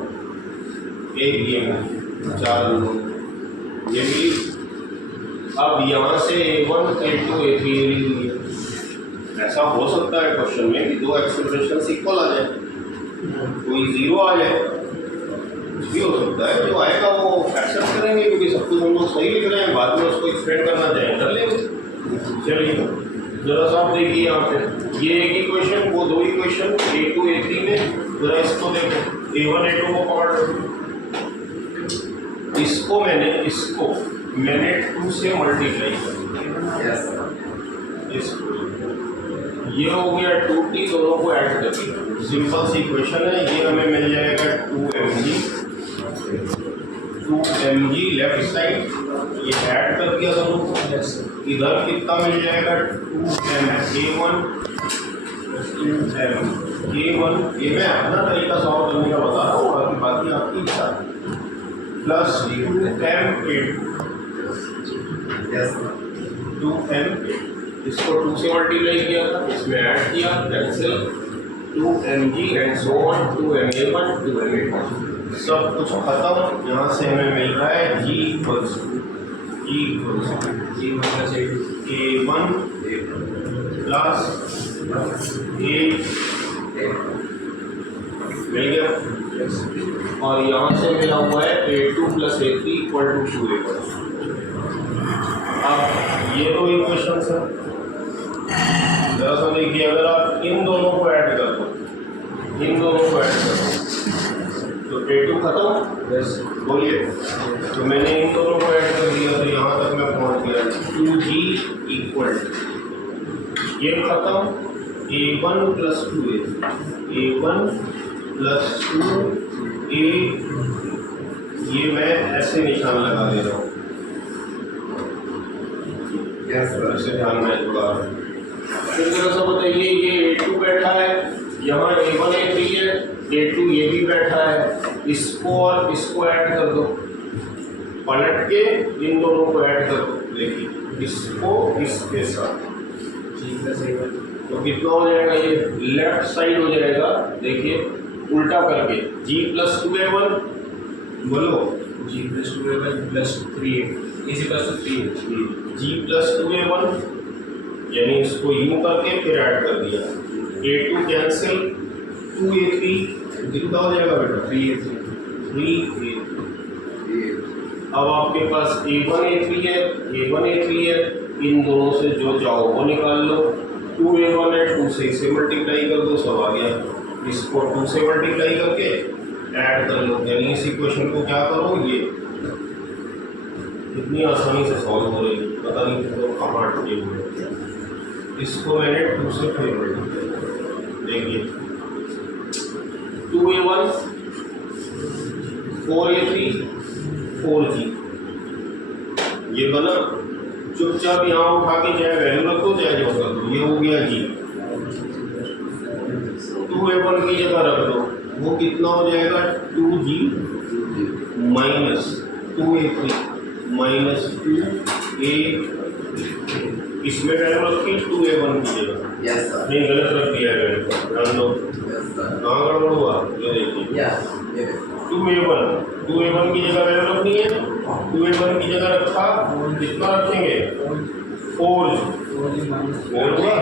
एक ये में 4 ये भी। अब यहाँ से A1 A2 A3 हुई है, ऐसा हो सकता है क्वेश्चन में कि दो एक्सप्रेशन इक्वल आ जाए, कोई जीरो आ जाए, कुछ भी हो सकता है। जो आएगा वो एक्सेप्ट करेंगे क्योंकि सब कुछ हम लोग सही लिख रहे हैं, बाद में उसको एक्सप्लेन करना चाहें कर लेंगे। चलिए जरा सा आप देखिए यहाँ पे ये एक इक्वेशन, वो दो इक्वेशन A2 A3 में, जरा इसको देखो, A1 A2 को पकड़ लो, इसको मैंने 2 से मल्टीप्लाई कर दिया, यस सर। इसको ये हो गया 2t, दोनों को ऐड कर दिया, सिंपल सी इक्वेशन है। ये हमें मिल जाएगा 2mg लेफ्ट साइड, ये ऐड कर दिया दोनों को, इधर कितना मिल जाएगा 2m A1, ये मैं अपना तरीका सॉल्व करने का बता रहा हूँ, बाकी आपकी इच्छा, plus 2m yes sir. 2m, इसको 2 से मल्टीप्लाई किया था, इसमें ऐड किया, cancel, 2mg and so on, 2ma1 2ma2 सब कुछ खत्म। यहाँ से हमें मिल रहा है g equals G minus A2 A1 plus एक मिल गया और यहाँ से मिला हुआ है A2 + A3 = 2A1। अब ये तो इक्वेशन है, जरा सा देखिए, अगर आप इन दोनों को ऐड कर दो, तो A2 खत्म, बोलिए, तो मैंने इन दोनों को ऐड कर दिया तो यहाँ तक मैं पहुँच गया 2G = ये खत्म, A1 + 2A, A1 + 2A, ये मैं ऐसे निशान लगा दे रहा हूँ, Yes, sir. ऐसे ध्यान में जुड़ा है। फिर जरा सा बताइए, ये A2 बैठा है, यहाँ A1 A3 है, A2 ये भी बैठा है, इसको और इसको ऐड कर दो, पलट के इन दोनों को ऐड कर दो, देखिए इसको इसके साथ, तो कितना हो जाएगा, ये लेफ्ट साइड हो जाएगा, देखिए उल्टा करके G + 2A1, बोलो G + 2A1 + 3A = 3A। G + 2A1, यानी इसको यूं करके फिर ऐड कर दिया, A2 कैंसिल, 2A3 कितना हो जाएगा बेटा, 3A। अब आपके पास A1 A3 है, इन दोनों से जो चाहो वो निकाल लो, 2A1 है, 2 से इसे मल्टीप्लाई कर दो, सब आ गया, इसको 2 से मल्टीप्लाई करके ऐड कर लो, यानी इस इक्वेशन को क्या करो, ये इतनी आसानी से सॉल्व हो रही है, पता नहीं तो कहाँ अटके हुए। इसको मैंने 2 से फिर मल्टीप्लाई, देखिए 2A1 4A3 4G, ये बना, चुपचाप यहाँ उठा के चाहे वैल्यू रखो चाहे जो कर दो, ये हो गया G। 2A1 की जगह रख दो, वो कितना हो जाएगा, 2G - 2A3 - 2A, इसमें वैल्यू रखी 2A1 की जगह, Yes, sir. नहीं गलत रख दिया है वैल्यू, ध्यान दो Yes, sir. कहाँ गड़बड़ हुआ, ये देखिए Yeah. Yes. 2A1 की जगह वैल्यू रखनी है, 2A1 की जगह रखा, कितना रखेंगे, 4 हुआ,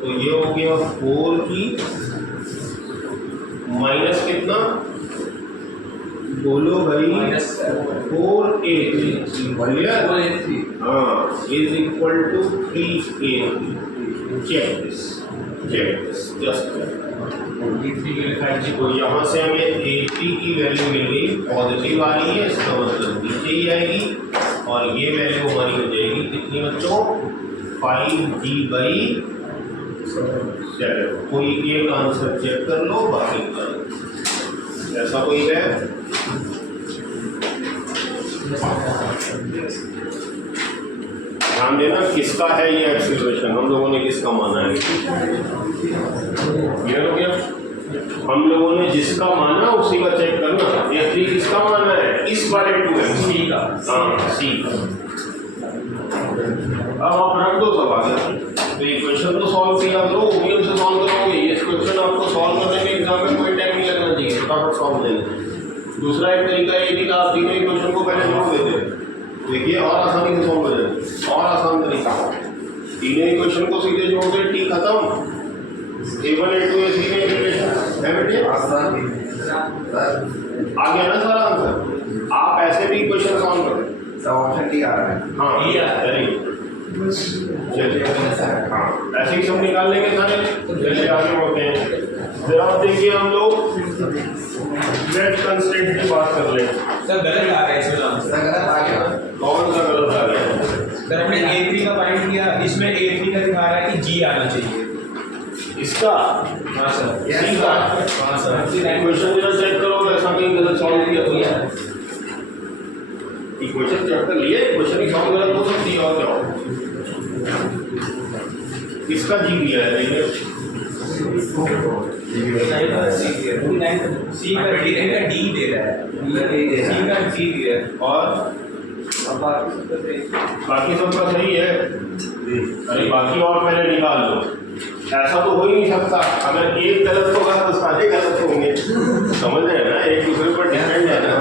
तो ये हो गया 4G माइनस कितना, बोलो भाई, 4A3 बढ़िया, हाँ, = 3A। चेक दिस, जस्ट तो यहाँ से हमें A3 की वैल्यू मिल गई, पॉजिटिव आ रही है, इसका मतलब नीचे ही आएगी, और ये वैल्यू हमारी हो जाएगी कितनी बच्चों, 5G/7। कोई एक आंसर चेक कर लो, बाकी कर, ऐसा कोई है, ध्यान देना किसका है ये एक्सेलरेशन, हम लोगों ने किसका माना है, क्लियर हो गया, हम लोगों ने जिसका माना उसी का चेक करना, A3 किसका माना है, इस बारे 2M C का, हाँ C का। अब आप रख दो, सब आ गया, तो इक्वेशन तो सॉल्व किया करो, ओमियम से सॉल्व करोगे, ये क्वेश्चन आपको सॉल्व करने में एग्जाम में कोई टाइम नहीं लगना चाहिए, फटाफट सॉल्व देंगे। दूसरा एक तरीका ये कि आप तीनों इक्वेशन को पहले जोड़ देते, देखिए और आसानी से सॉल्व हो जाएगी, और आसान तरीका, तीनों इक्वेशन को सीधे जोड़ दे, T खत्म, A1 A2 A3 में रिलेशन है बेटे, आ गया ना सारा आंसर। आप ऐसे भी इक्वेशन सॉल्व करें, सब ऑप्शन डी आ रहा है। हाँ वेरी गुड, चलिए हाँ ऐसे ही सब निकाल लेंगे सारे, चलिए आगे बढ़ते हैं। फिर आप देखिए हम लोग वेट कंस्ट्रेंट की बात कर लें। सर गलत आ रहा है इसमें आंसर। सर गलत आ गया। कौन सा गलत आ गया? सर हमने A3 का फाइंड किया, इसमें A3 का दिखा रहा है कि G आना चाहिए इसका। हाँ सर सी का। हाँ सर इक्वेशन जरा चेक करो, ऐसा कहीं गलत सॉल्व किया तो इक्वेशन चेक कर लिए, इक्वेशन ही सॉल्व गलत हो सकती है और क्या हो। इसका जी दिया है देखिए, C का D दे रहा है, C का G दिया है और बाकी सबका सही है। अरे बाकी और मैंने निकाल लो, ऐसा तो हो ही नहीं सकता, अगर एक गलत होगा तो सारे गलत होंगे, समझ रहे हैं ना, एक दूसरे पर डिपेंड है ना।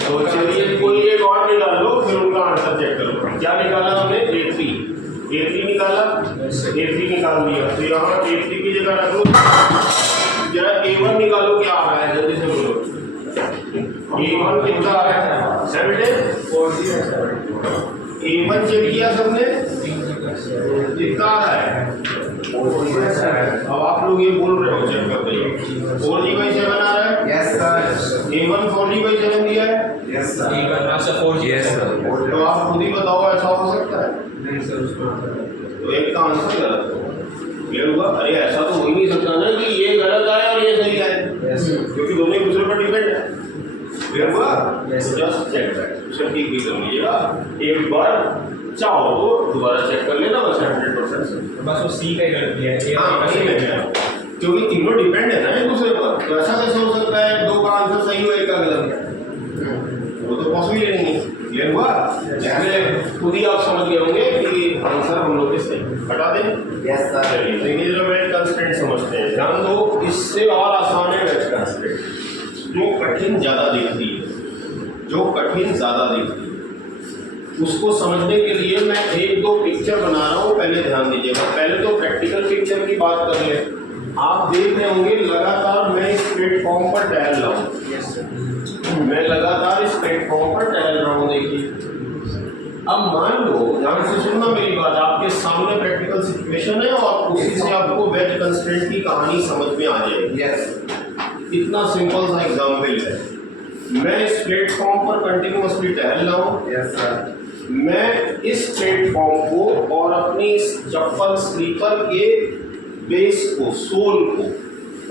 तो चलिए कोई एक और निकाल लो, फिर उनका आंसर चेक करो। क्या निकाला हमने? A3 A3 निकाला, A3 निकाल दिया, तो यहाँ A3 की जगह रख लो, जरा A1 निकालो, क्या आ रहा है जल्दी से बोलो। A1 कितना आ रहा है? 7 A1 चेक किया सबने, कितना आ रहा है? अब आप लोग ये बोल रहे हो, चेक कर रहे 4G/7 आ रहा है। Yes, sir. A1 4G/7 दिया है, Yes, sir. Yes, sir. तो आप खुद ही बताओ ऐसा हो सकता है? नहीं सर, उसको तो एक का आंसर गलत हो, क्लियर हुआ? अरे ऐसा तो हो ही नहीं सकता ना कि ये गलत आए और ये सही आए, क्योंकि दोनों एक दूसरे पर डिपेंड है, क्लियर हुआ? तो जस्ट चेक दैट, उसे ठीक भी कर लीजिएगा, एक बार चाहो तो दोबारा चेक कर लेना, बस 100% से। बस वो सी का ही गलत दिया है, हाँ, A वही मैं कह रहा हूँ, क्योंकि तीनों डिपेंड है ना एक दूसरे पर, तो ऐसा कैसे हो सकता है दो का आंसर सही हो एक का गलत है? वो तो पॉसिबल नहीं है, क्लियर हुआ? इसलिए खुद ही आप समझ गए होंगे कि आंसर हम लोग के सही हटा दें। Yes, sir. चलिए देखिए, जरा वेट कंस्ट्रेंट समझते हैं, ध्यान दो, इससे और आसान है वेट कंस्ट्रेंट। जो कठिन ज़्यादा दिखती है, जो कठिन ज़्यादा दिखती है, उसको समझने के लिए मैं एक दो पिक्चर बना रहा हूँ, पहले ध्यान दीजिएगा। पहले तो प्रैक्टिकल पिक्चर की बात कर ले। आप देख रहे होंगे लगातार मैं इस प्लेटफॉर्म पर टहल रहा हूँ, मैं लगातार इस प्लेटफॉर्म पर टहल रहा हूँ। देखिए, अब मान लो, ध्यान से सुनना मेरी बात, आपके सामने प्रैक्टिकल सिचुएशन है और उसी से आपको वेट कंस्ट्रेंट की कहानी समझ में आ जाएगी। Yes. इतना सिंपल सा एग्जाम्पल है। मैं इस प्लेटफॉर्म पर कंटिन्यूअसली टहल रहा हूँ, Yes, sir. मैं इस प्लेटफॉर्म को और अपनी इस चप्पल स्लीपर के बेस को, सोल को,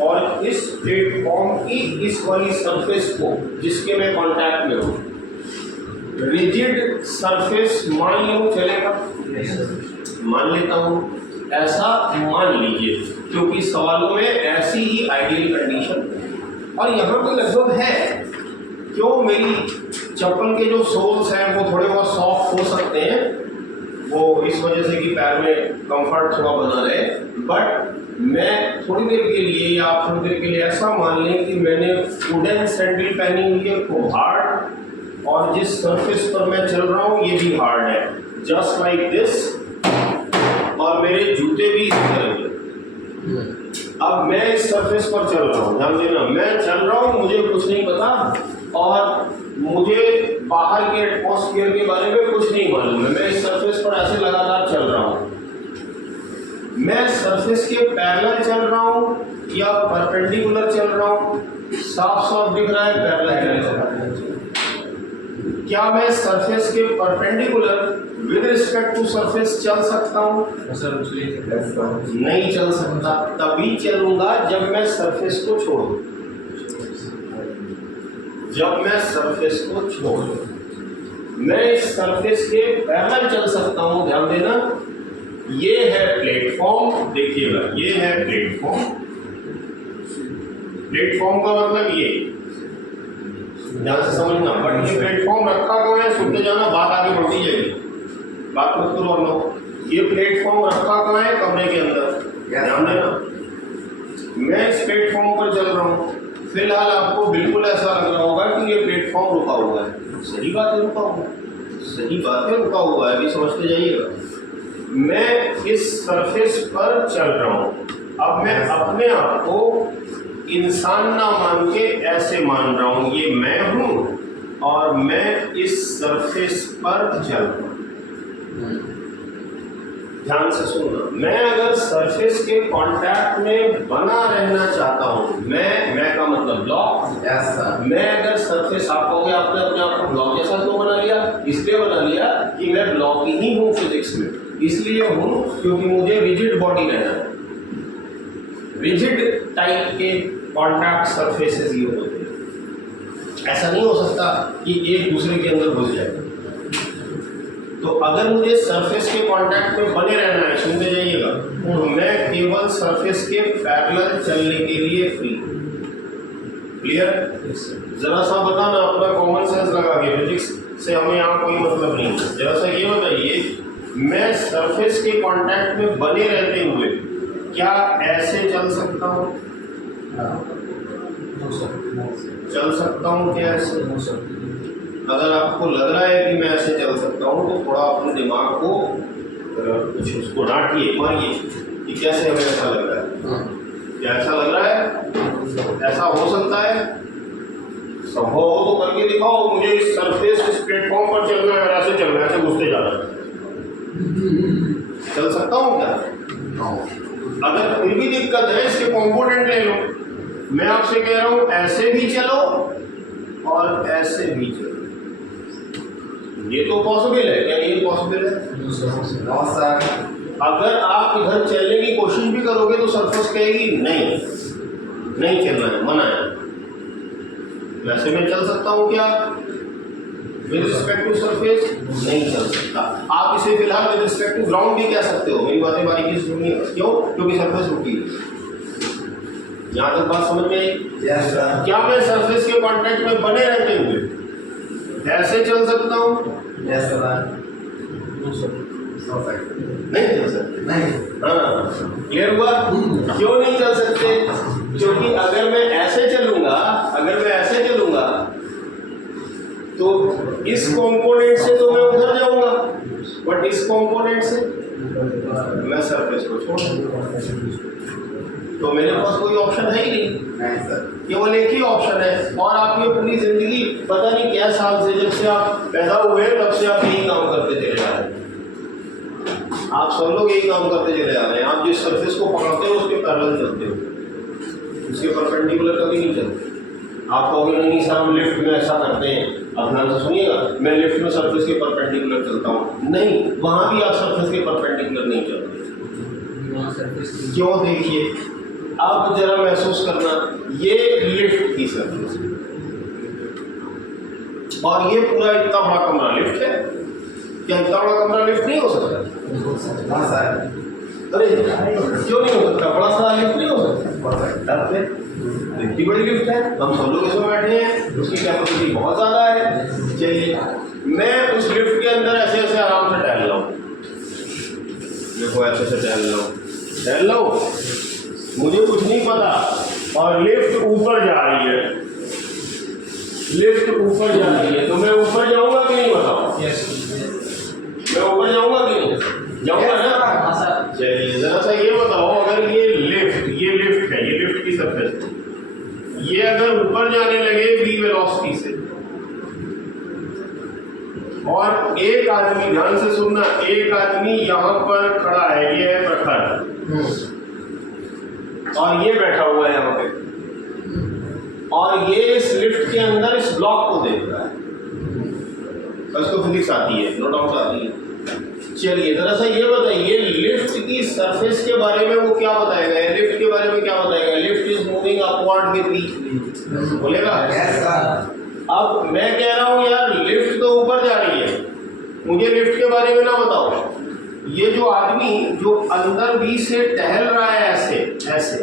और इस प्लेटफॉर्म की इस वाली सरफेस को जिसके मैं कांटेक्ट में हूँ, रिजिड सरफेस मान लूँ, चलेगा? मान लेता हूँ, ऐसा मान लीजिए, क्योंकि सवालों में ऐसी ही आइडियल कंडीशन और यहाँ पे लगभग है। क्यों? मेरी चप्पल के जो सोल्स हैं वो थोड़े बहुत सॉफ्ट हो सकते हैं, वो इस वजह से कि पैर में कंफर्ट थोड़ा बना रहे, बट मैं थोड़ी देर के लिए या आप थोड़ी देर के लिए ऐसा मान लें कि मैंने वुडन सैंडल पहनी हुई है, वो हार्ड, और जिस सरफेस पर मैं चल रहा हूँ ये भी हार्ड है, जस्ट लाइक दिस, और मेरे जूते भी इस तरह के। अब मैं इस सरफेस पर चल रहा हूँ, ध्यान देना, मैं चल रहा हूँ, मुझे कुछ नहीं पता और मुझे बाहर के एटमॉस्फेयर के बारे में कुछ नहीं मालूम है। मैं इस सरफेस पर ऐसे लगातार चल रहा हूँ। मैं सरफेस के पैरेलल चल रहा हूँ या परपेंडिकुलर चल रहा हूँ? साफ साफ दिख रहा है पैरेलल चल रहा है। क्या मैं सरफेस के perpendicular with respect to surface चल सकता हूँ? सर उसलिए Yes, sir. नहीं चल सकता। तभी चलूंगा जब मैं सरफेस को छोड़ूं, जब मैं सरफेस को छोड़ूं। मैं इस सरफेस के पैरेलल चल सकता हूं, ध्यान देना, ये है प्लेटफॉर्म, देखिएगा ये है प्लेटफॉर्म। प्लेटफॉर्म का मतलब ये, ध्यान से समझना, बट ये प्लेटफॉर्म रखा कहाँ है? सुनते जाना, बात आगे बढ़ती जाएगी, बात मत करो और लो। ये प्लेटफॉर्म रखा कहाँ है? कमरे के अंदर, ध्यान देना। मैं इस प्लेटफॉर्म पर चल रहा हूँ, फिलहाल आपको बिल्कुल ऐसा लग रहा होगा कि ये प्लेटफॉर्म रुका हुआ है। सही बात है, रुका हुआ है, सही बात है, रुका हुआ है, अभी समझते जाइएगा। मैं इस सरफेस पर चल रहा हूँ, अब मैं अपने आप को इंसान ना मान के ऐसे मान रहा हूँ, ये मैं हूँ और मैं इस सरफेस पर चल रहा हूँ। ध्यान से सुनना, मैं अगर सरफेस के कांटेक्ट में बना रहना चाहता हूँ, मैं का मतलब ब्लॉक, Yes, sir. मैं अगर सरफेस, आप कहोगे आपने अपने आप को ब्लॉक जैसा क्यों बना लिया? इसलिए बना लिया कि मैं ब्लॉक ही हूँ फिजिक्स में, इसलिए हूँ क्योंकि मुझे रिजिड बॉडी रहना है। रिजिड टाइप के कॉन्टैक्ट सरफेसेस ये होते हैं, ऐसा नहीं हो सकता कि एक दूसरे के अंदर घुस जाए। तो अगर मुझे सरफेस के कांटेक्ट में बने रहना है, सुनते जाइएगा, तो मैं केवल सरफेस के पैरेलल चलने के लिए फ्री। क्लियर? जरा सा बताना अपना कॉमन सेंस लगा के, फिजिक्स से हमें यहाँ कोई मतलब नहीं है। जरा सा ये बताइए, मैं सरफेस के कांटेक्ट में बने रहते हुए क्या ऐसे चल सकता हूँ? चल सकता हूँ क्या ऐसे? अगर आपको लग रहा है कि मैं ऐसे चल सकता हूँ तो थोड़ा अपने दिमाग को जरा कुछ उसको डांटिए मारिए कि कैसे हमें ऐसा लग रहा है, क्या ऐसा लग रहा है, ऐसा हो सकता है, संभव हो तो करके दिखाओ। मुझे इस सरफेस इस प्लेटफॉर्म पर चलना है, ऐसे चलना है, ऐसे घुसते जा रहा है, चल सकता हूँ क्या? अगर फिर भी दिक्कत है इसके कंपोनेंट ले लो। मैं आपसे कह रहा हूं ऐसे भी चलो और ऐसे भी चलो, ये तो पॉसिबल है क्या? ये पॉसिबल है? No sir. अगर आप इधर चलने की कोशिश भी करोगे तो सरफेस कहेगी नहीं, नहीं चलना है, मना है। वैसे मैं चल सकता हूँ क्या? विद रिस्पेक्ट टू सरफेस नहीं चल सकता। आप इसे फिलहाल विद रिस्पेक्ट टू ग्राउंड भी कह सकते हो। मेरी बातें बारीकी से सुनिए, क्यों? क्योंकि सरफेस रुकी है। यहाँ तक बात समझ में आई? Yes sir. क्या मैं सरफेस के कांटेक्ट में बने रहते हुए ऐसे चल सकता हूँ? Yes sir. नहीं चल सकते। नहीं। हाँ, क्लियर हुआ? क्यों नहीं चल सकते? क्योंकि अगर मैं ऐसे चलूंगा तो इस कंपोनेंट से तो मैं उधर जाऊंगा, बट इस कंपोनेंट से मैं सरफेस को छोड़ दूंगा, तो मेरे पास कोई ऑप्शन है ही नहीं सर। केवल एक ही ऑप्शन है। और आपकी पूरी जिंदगी पता नहीं क्या साल से, जब से आप पैदा हुए तब से आप यही काम करते चले जा रहे हैं। आप सब लोग यही काम करते चले जा रहे हैं। आप जिस सरफेस को पकड़ते हो उसके पैरेलल चलते हो, उसके परपेंडिकुलर कभी नहीं चलते। आप कहोगे नहीं सर हम लिफ्ट में ऐसा करते हैं, अब ध्यान से सुनिएगा, मैं लिफ्ट में सरफेस के परपेंडिकुलर चलता हूँ। नहीं, वहां भी आप सरफेस के परपेंडिकुलर नहीं चलते। क्यों? देखिए, अब जरा महसूस करना, ये लिफ्ट की सरफेस और ये पूरा इतना बड़ा कमरा लिफ्ट है। क्या इतना बड़ा कमरा लिफ्ट नहीं हो सकता? हाँ सर। अरे क्यों नहीं हो सकता? बड़ा सारा लिफ्ट नहीं हो सकता? इतनी बड़ी लिफ्ट है, हम सब लोग इसमें बैठे हैं, उसकी कैपेसिटी बहुत ज़्यादा है। चलिए, मैं उस लिफ्ट के अंदर ऐसे ऐसे आराम से टहल रहा हूँ, देखो ऐसे ऐसे टहल रहा हूँ, मुझे कुछ नहीं पता, और लिफ्ट ऊपर जा रही है, लिफ्ट ऊपर जा रही है, तो मैं ऊपर जाऊँगा कि नहीं? बताओ। मैं ऊपर जाऊँगा कि नहीं? जाऊँगा ना? चलिए जरा सा ये बताओ, अगर ये लिफ्ट है, ये लिफ्ट की सरफेस, ये अगर ऊपर जाने लगे v वेलोसिटी से, और एक आदमी, ध्यान से सुनना, एक आदमी यहाँ पर खड़ा है, ये है प्रखर, और ये बैठा हुआ है यहाँ पे, और ये इस लिफ्ट के अंदर इस ब्लॉक को देख रहा है। उसको फिजिक्स आती है, नो डाउट आती है। चलिए जरा सा ये बताइए, लिफ्ट की सरफेस के बारे में वो क्या बताएगा? लिफ्ट के बारे में क्या बताएगा? Lift is moving upward with v, बोलेगा? Yes sir. अब मैं कह रहा हूँ यार लिफ्ट तो ऊपर जा रही है, मुझे लिफ्ट के बारे में ना बताओ। ये जो आदमी जो अंदर v से टहल रहा है ऐसे ऐसे,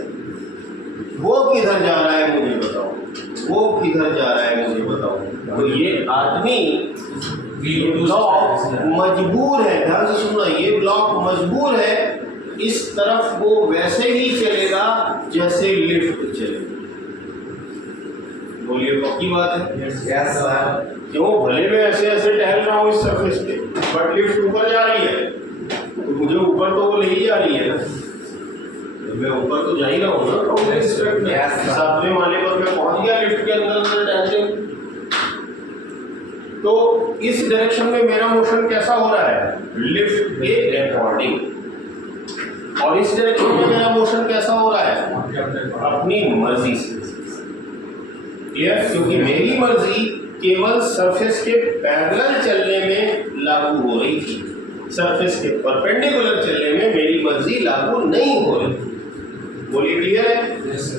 वो किधर जा रहा है मुझे बताओ, वो किधर जा रहा है मुझे बताओ। तो ये आदमी ब्लॉक मजबूर है, ध्यान से सुनना, ये ब्लॉक मजबूर है, इस तरफ वो वैसे ही चलेगा जैसे लिफ्ट चलेगा। बोलिए, पक्की बात है? Yes sir. क्यों? भले मैं ऐसे ऐसे टहल रहा हूँ इस सरफेस पे, बट लिफ्ट ऊपर जा रही है, तो मुझे ऊपर तो वो ले ही जा रही है ना, तो मैं ऊपर तो जा ही रहा हूँ ना। सातवें माले पर मैं पहुंच गया लिफ्ट के अंदर टहलते। तो इस डायरेक्शन में मेरा मोशन कैसा हो रहा है? लिफ्ट के अकॉर्डिंग। और इस डायरेक्शन में मेरा मोशन कैसा हो रहा है? अपनी मर्जी से। क्लियर? क्योंकि मेरी मर्जी केवल सरफेस के पैरेलल चलने में लागू हो रही थी, सरफेस के परपेंडिकुलर चलने में मेरी मर्जी लागू नहीं हो रही। बोलिए, क्लियर है?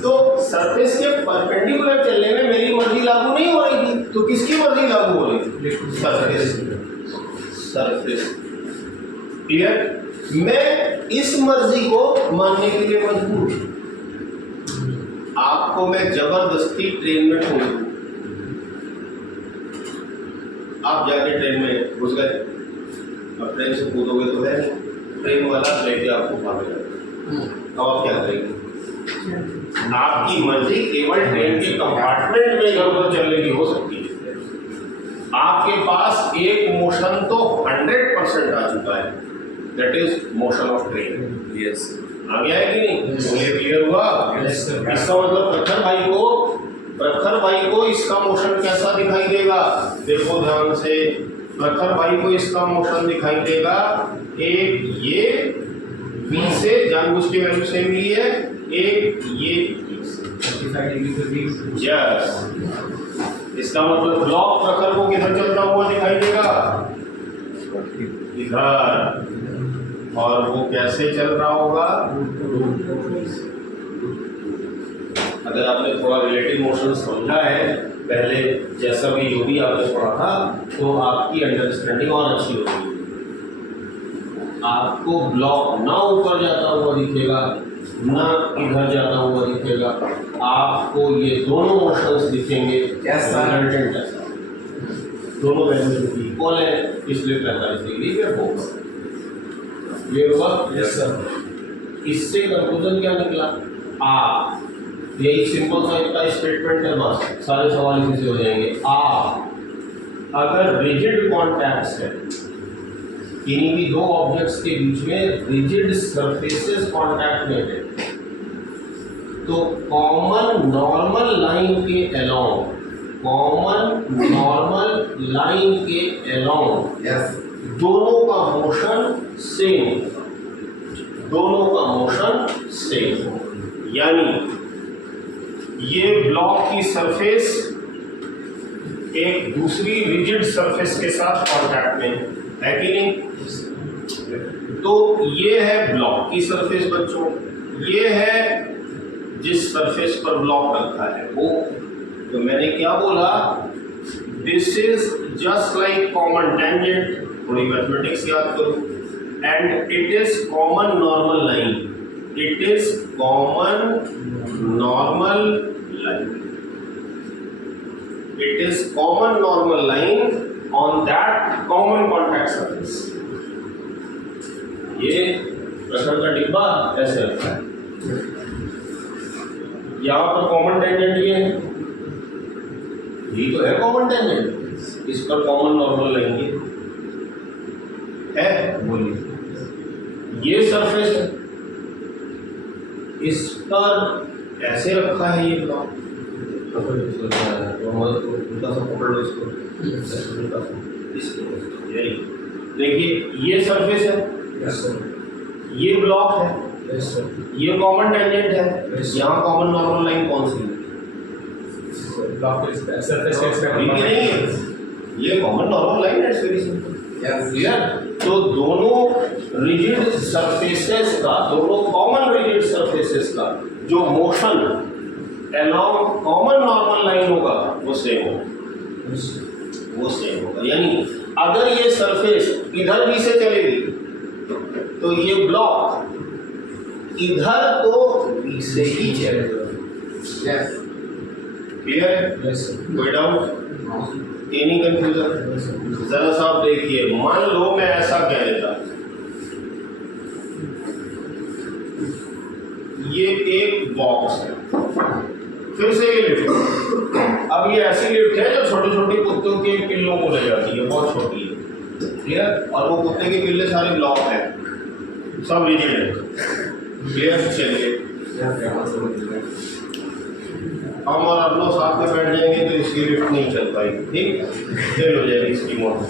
तो सरफेस के परपेंडिकुलर चलने में मेरी मर्जी लागू नहीं हो रही थी, तो किसकी मर्जी लागू हो रही थी? सरफेस। क्लियर? मैं इस मर्जी को मानने के लिए मजबूर हूं। आपको मैं जबरदस्ती ट्रेन में छोड़ दूं, आप जाके ट्रेन में घुस गए, अब ट्रेन से कूदोगे तो है, ट्रेन वाला लेके आपको भागेगा, अब आप क्या करेंगे? आपकी मर्जी केवल ट्रेन के कंपार्टमेंट में इधर उधर चलने की हो सकती है। आपके पास एक मोशन तो 100% आ चुका है, that is motion of train. Yes. आ गया है कि नहीं? तो ये क्लियर हुआ? Yes, sir. इसका मतलब प्रखर भाई को इसका मोशन कैसा दिखाई देगा? देखो ध्यान से, प्रखर भाई को इसका मोशन दिखाई देगा, एक ये बी से जानबूझ के वैल्यू सेम ली है, एक ये यस। इसका मतलब ब्लॉक प्रखर को किधर चलता हुआ दिखाई देगा? इधर। और वो कैसे चल रहा होगा? अगर आपने थोड़ा रिलेटिव मोशन समझा है पहले, जैसा भी जो भी आपने पढ़ा था, तो आपकी अंडरस्टैंडिंग और अच्छी होगी। आपको ब्लॉक ना ऊपर जाता हुआ दिखेगा, ना इधर जाता हुआ दिखेगा, आपको ये दोनों मोशंस दिखेंगे। Yes, sir. रिजल्टेंट ऐसा, दोनों वैल्यूज इक्वल है, इसलिए 45 डिग्री पे होगा। ये हुआ? Yes, sir. इससे कंक्लूजन क्या निकला? यही सिंपल सा इतना स्टेटमेंट है, बस सारे सवाल इसी से हो जाएंगे। अगर रिजिड कॉन्टैक्ट्स है, किन्हीं भी दो ऑब्जेक्ट्स के बीच में रिजिड सरफेसेस कॉन्टैक्ट में है, तो कॉमन नॉर्मल लाइन के अलोंग Yes. दोनों का मोशन सेम, यानी ये ब्लॉक की सरफेस एक दूसरी रिजिड सरफेस के साथ कांटेक्ट में है कि नहीं? तो ये है ब्लॉक की सरफेस बच्चों, ये है जिस सरफेस पर ब्लॉक रखा है वो। तो मैंने क्या बोला? This is just like common tangent, थोड़ी मैथमेटिक्स याद करो, and it is common normal line, it is common normal line, it is common normal line on that common contact surface। ये प्रश्न का डिब्बा ऐसे रखा है, यहाँ पर कॉमन टेंजेंट ये है, यही तो है कॉमन टेंजेंट, इस पर कॉमन नॉर्मल लाइन है। बोलिए, ये सरफेस है, इस पर ऐसे रखा है ये ब्लॉक, देखिए ये सरफेस है, Yes, sir. ये ब्लॉक है, Yes, sir. ये कॉमन टेंजेंट है, Yes. यहाँ कॉमन नॉर्मल लाइन कौन सी है? ठीक नहीं है, ये कॉमन नॉर्मल लाइन है, वेरी सिंपल। Yes. क्लियर? तो दोनों रिजिड सरफेसेस का, दोनों कॉमन रिजिड सरफेसेस का जो motion along common normal line होगा वो सेम होगा, यानी अगर ये सरफेस इधर भी से चलेगी तो ये ब्लॉक इधर तो बी से ही चलेगा। Yes. क्लियर है? Yes, sir. कोई डाउट? Any confusion? जरा सा आप देखिए, मान लो मैं ऐसा कह देता, ये एक बॉक्स है, फिर से ये लिफ्ट, अब ये ऐसी लिफ्ट है जो छोटे छोटे कुत्तों के पिल्लों को ले जाती है, बहुत छोटी है, क्लियर? और वो कुत्ते के पिल्ले सारे ब्लॉक है, सब रिजिड है, क्लियर? चलिए हम और आप लोग साथ में बैठ जाएंगे तो इसकी लिफ्ट नहीं चल पाएगी, ठीक? फेल हो जाएगी इसकी मोटर,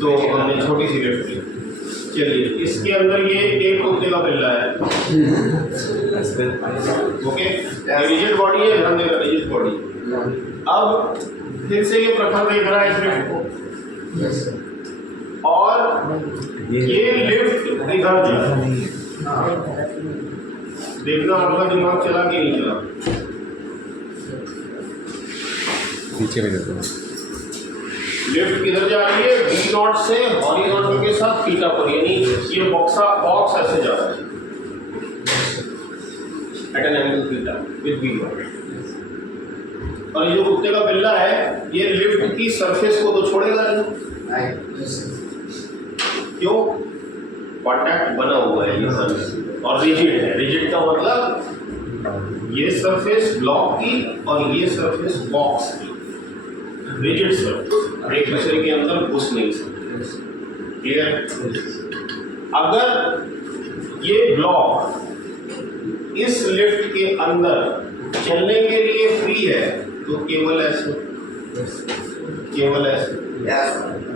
तो हमने छोटी सी लिफ्ट ली। चलिए, इसके अंदर ये एक कुत्ते का पिल्ला है, ओके? रिजिड बॉडी है, ध्यान देगा, रिजिड बॉडी। अब फिर से ये प्रखर देख रहा है इस लिफ्ट को, Yes, sir. और ये लिफ्ट इधर जा रहा है, देखना आपका दिमाग चला कि नहीं चला? पीछे में देते हैं। लिफ्ट किधर जा रही है? बी नॉट से हॉरिजॉन्टल के साथ थीटा पर, यानी ये बॉक्स ऐसे जा रहा है at an angle theta with b naught. और ये जो कुत्ते का पिल्ला है, ये लिफ्ट की सरफेस को तो छोड़ेगा नहीं, Yes, sir. क्यों? कॉन्टैक्ट बना हुआ है यहाँ से, और रिजिड है। रिजिड का मतलब ये सरफेस ब्लॉक की और ये सरफेस बॉक्स की, रिजिड सरफेस, एक दूसरे के अंदर घुस नहीं सकते। क्लियर? अगर ये ब्लॉक इस लिफ्ट के अंदर चलने के लिए फ्री है तो केवल ऐसे, केवल ऐसे। Yes.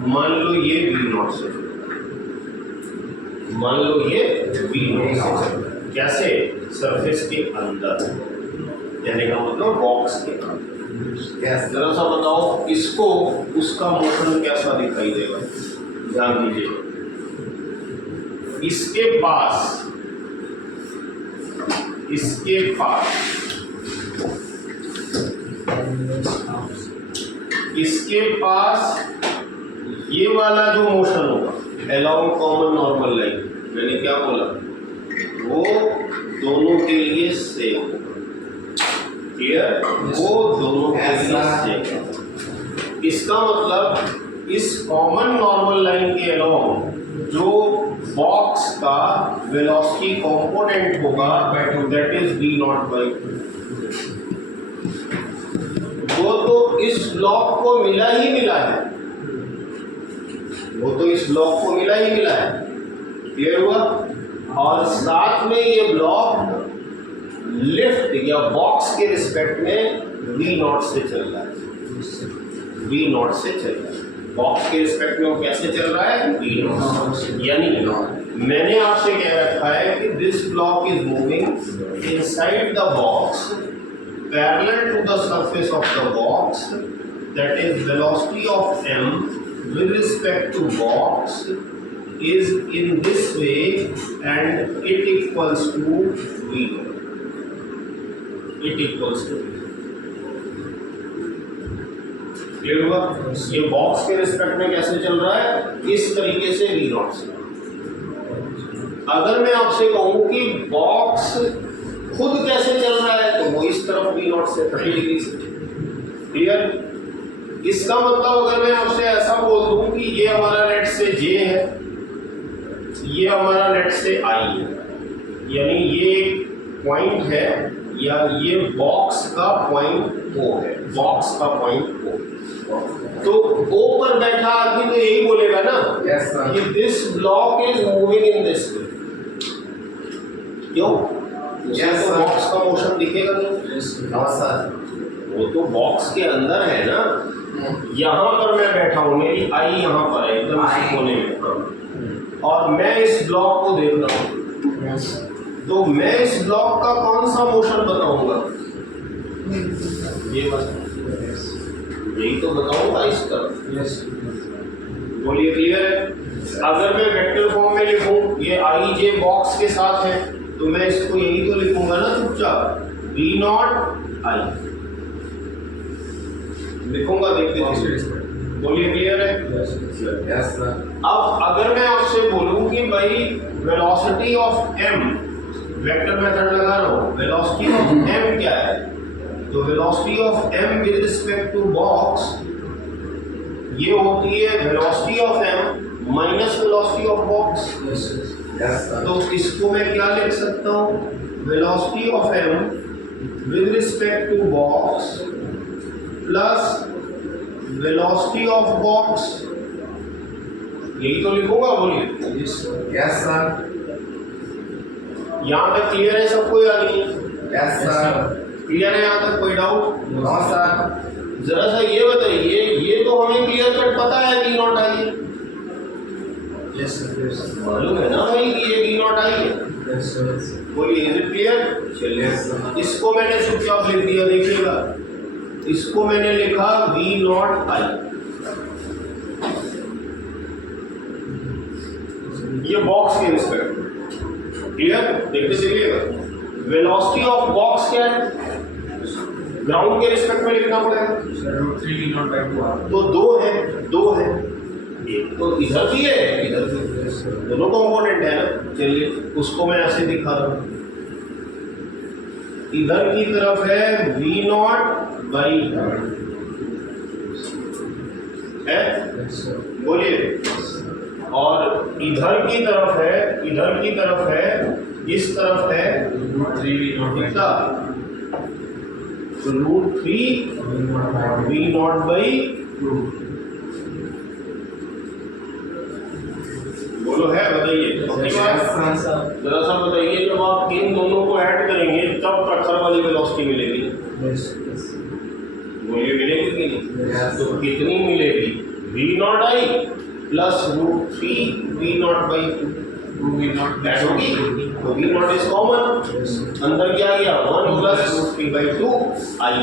मान लो ये V0 से, मान लो ये V0 से चल रहा है। कैसे? सरफेस के अंदर, कहने का मतलब बॉक्स के अंदर। Yes. जरा सा बताओ इसको उसका मोशन कैसा दिखाई देगा, ध्यान दीजिए। इसके पास ये वाला जो मोशन होगा अलोंग कॉमन नॉर्मल लाइन, मैंने क्या बोला, वो दोनों के लिए सेम होगा। क्लियर? वो दोनों के लिए सेम। इसका मतलब इस कॉमन नॉर्मल लाइन के अलोंग जो बॉक्स का वेलोसिटी कंपोनेंट होगा दैट इज V0/2। वो तो इस ब्लॉक को मिला ही मिला है, वो तो इस ब्लॉक को मिला ही मिला है। क्लियर हुआ? और साथ में ये ब्लॉक लिफ्ट या बॉक्स के रिस्पेक्ट में V0 से चल रहा है, V0 से चल रहा है। बॉक्स के रिस्पेक्ट में वो कैसे चल रहा है? V0। यानी मैंने आपसे कह रखा है कि this block is moving inside the box parallel to the surface of the box, that is velocity of m with respect to box is in this way and it equals to V0. It equals to V0. Clear हुआ? ये box के respect में कैसे चल रहा है? इस तरीके से V0 से। अगर मैं आपसे कहूं कि बॉक्स खुद कैसे चल रहा है तो वो इस तरफ V0 से 30 डिग्री से। क्लियर? इसका मतलब अगर मैं आपसे ऐसा बोल दूं कि ये हमारा लेट से J है, ये हमारा लेट से I है, यानी ये पॉइंट है या ये बॉक्स का पॉइंट O है, बॉक्स का पॉइंट O। तो O पर बैठा आदमी तो यही बोलेगा ना Yes, sir. कि this block is moving in this वे। क्यों? Yes, तो sir. बॉक्स का मोशन दिखेगा नहीं। No, sir. वो तो बॉक्स के अंदर है ना। यहाँ पर मैं बैठा हूँ, मेरी आई यहाँ पर है एकदम इस कोने में, और मैं इस ब्लॉक को देख रहा हूँ, तो मैं इस ब्लॉक का कौन सा मोशन बताऊंगा? ये बस यही तो बताऊंगा इस तरफ। बोलिए क्लियर है? अगर मैं वेक्टर फॉर्म में लिखूं ये आई जे बॉक्स के साथ है तो मैं इसको यही तो लिखूंगा ना चुपचाप, V0 I लिखूंगा। देखते बोलिए क्लियर है? Yes, sir. अब अगर मैं आपसे बोलूं कि भाई velocity of m, vector method लगा रहा हूं, वेलोसिटी ऑफ m क्या है? तो velocity of m with respect to box ये होती है velocity of m minus velocity of box. Yes, sir. तो इसको मैं क्या लिख सकता हूँ? Velocity of m with respect to box plus velocity of box, यही तो लिखूंगा। बोलिए Yes, sir. यहाँ तक क्लियर है सबको या नहीं? Yes, sir. क्लियर है यहाँ तक? कोई डाउट? No, sir. जरा सा ये बताइए, ये तो हमें क्लियर कट पता है V0 I है, Yes, sir. मालूम है ना भाई कि ये V0 I है। Yes, sir. बोलिए इज इट क्लियर? चलिए Yes, sir. इसको मैंने चुपचाप लिख दिया, देखिएगा इसको मैंने लिखा V0 I। ये बॉक्स के रिस्पेक्ट, क्लियर? देखते चलिएगा वेलोसिटी ऑफ बॉक्स क्या है? ग्राउंड के रिस्पेक्ट में लिखना पड़ेगा, तो दो है, एक तो इधर भी है इधर भी, दोनों कंपोनेंट है ना। चलिए उसको मैं ऐसे दिखा रहा हूँ, इधर की तरफ है V0/2 है, बोलिए, और इधर की तरफ है इस तरफ है 3V0 कितना? √3 V0/2। बोलो है, बताइए। समझी बात? जरा सा बताइए, जब आप इन दोनों को ऐड करेंगे तब प्रखर वाली वेलोसिटी मिलेगी, बोलिए मिलेगी कि नहीं? Yes. तो कितनी मिलेगी? v0i प्लस √3 v0/2 ऐड होगी, तो v0 इज कॉमन, अंदर क्या गया 1 प्लस √3/2 i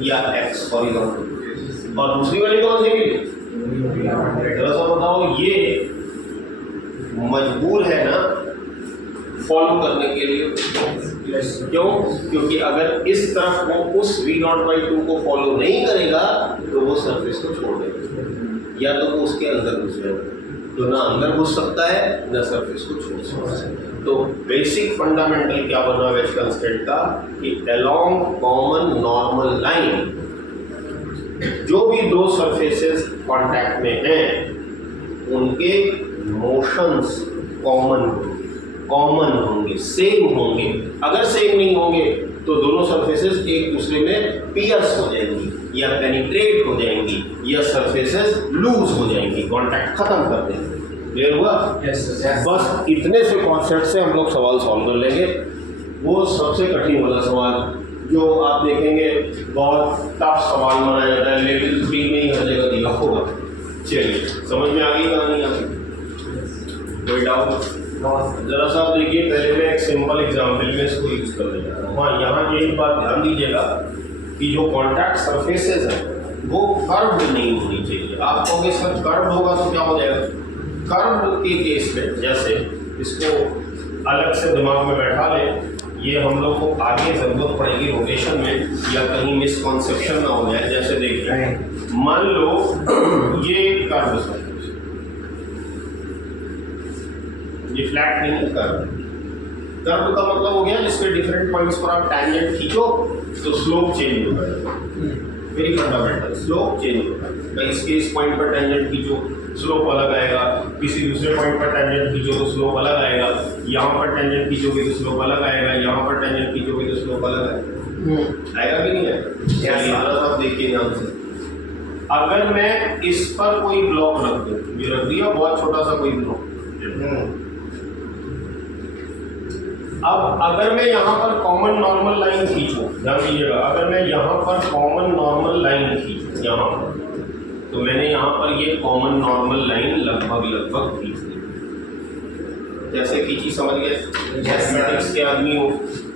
या x हॉरिजॉन्टल। और दूसरी वाली कौन सी मिली? जरा सा बताओ, ये मजबूर है ना फॉलो करने के लिए? क्यों? क्योंकि अगर इस तरफ वो उस v0/2 को फॉलो नहीं करेगा तो वो सरफेस को छोड़ देगा, या तो वो उसके अंदर घुस जाएगा, तो ना अंदर घुस सकता है ना सरफेस को छोड़ सकता है। तो बेसिक फंडामेंटल क्या बना वेज कंस्ट्रेंट का कि अलोंग कॉमन नॉर्मल लाइन जो भी दो सरफेसेस कांटेक्ट में हैं उनके मोशंस कॉमन होंगे, सेम होंगे। अगर सेम नहीं होंगे तो दोनों सरफेसेस एक दूसरे में पियर्स हो जाएंगी या पेनिट्रेट हो जाएंगी या सरफेसेस लूज हो जाएंगी, कांटेक्ट खत्म कर देंगे। क्लियर हुआ? बस इतने से कॉन्सेप्ट से हम लोग सवाल सॉल्व कर लेंगे। वो सबसे कठिन वाला सवाल जो आप देखेंगे बहुत टफ सवाल माना जाता है, लेकिन 3 में ही हर जगह दिया होगा। चलिए, समझ में आ गई कहानी आपकी? कोई डाउट? जरा सा आप देखिए, पहले मैं एक सिंपल एग्जाम्पल में इसको यूज कर लेता हूँ। हाँ, यहाँ एक बात ध्यान दीजिएगा कि जो कॉन्टैक्ट सरफेसेस हैं वो कर्व नहीं होनी चाहिए। आप कहोगे सर कर्व होगा तो क्या हो जाएगा? कर्व के केस में, जैसे इसको अलग से दिमाग में बैठा लें, ये हम लोग को आगे जरूरत पड़ेगी रोटेशन में या कहीं मिसकॉन्सेप्शन ना हो जाए। जैसे देखिए, मान लो ये कर्व है, ये फ्लैट नहीं है कर्व। कर्व का मतलब हो गया जिसके डिफरेंट पॉइंट्स पर आप टैंजेंट खींचो तो स्लोप चेंज होगा। वेरी फंडामेंटल, स्लोप चेंज होगा। कहीं इस पॉइंट पर टैंजेंट खींचो स्लोप अलग आएगा, किसी दूसरे पॉइंट पर टैंजेंट खींचो तो स्लोप अलग आएगा, यहाँ पर टैंजेंट खींचोगे तो स्लोप अलग आएगा, यहाँ पर टैंजेंट खींचोगे तो स्लोप अलग आएगा। आएगा कि नहीं आएगा? आप देखिए ध्यान से, अगर मैं इस पर कोई ब्लॉक रख दूँ, ये रख दिया बहुत छोटा सा कोई ब्लॉक, अब अगर मैं यहाँ पर कॉमन नॉर्मल लाइन खींचूं, ध्यान दीजिएगा, अगर मैं यहाँ पर कॉमन नॉर्मल लाइन खींचूं यहाँ पर, तो मैंने यहाँ पर ये कॉमन नॉर्मल लाइन लगभग खींच दी। जैसे खींची, समझ गए? मैथमेटिक्स के आदमी हो,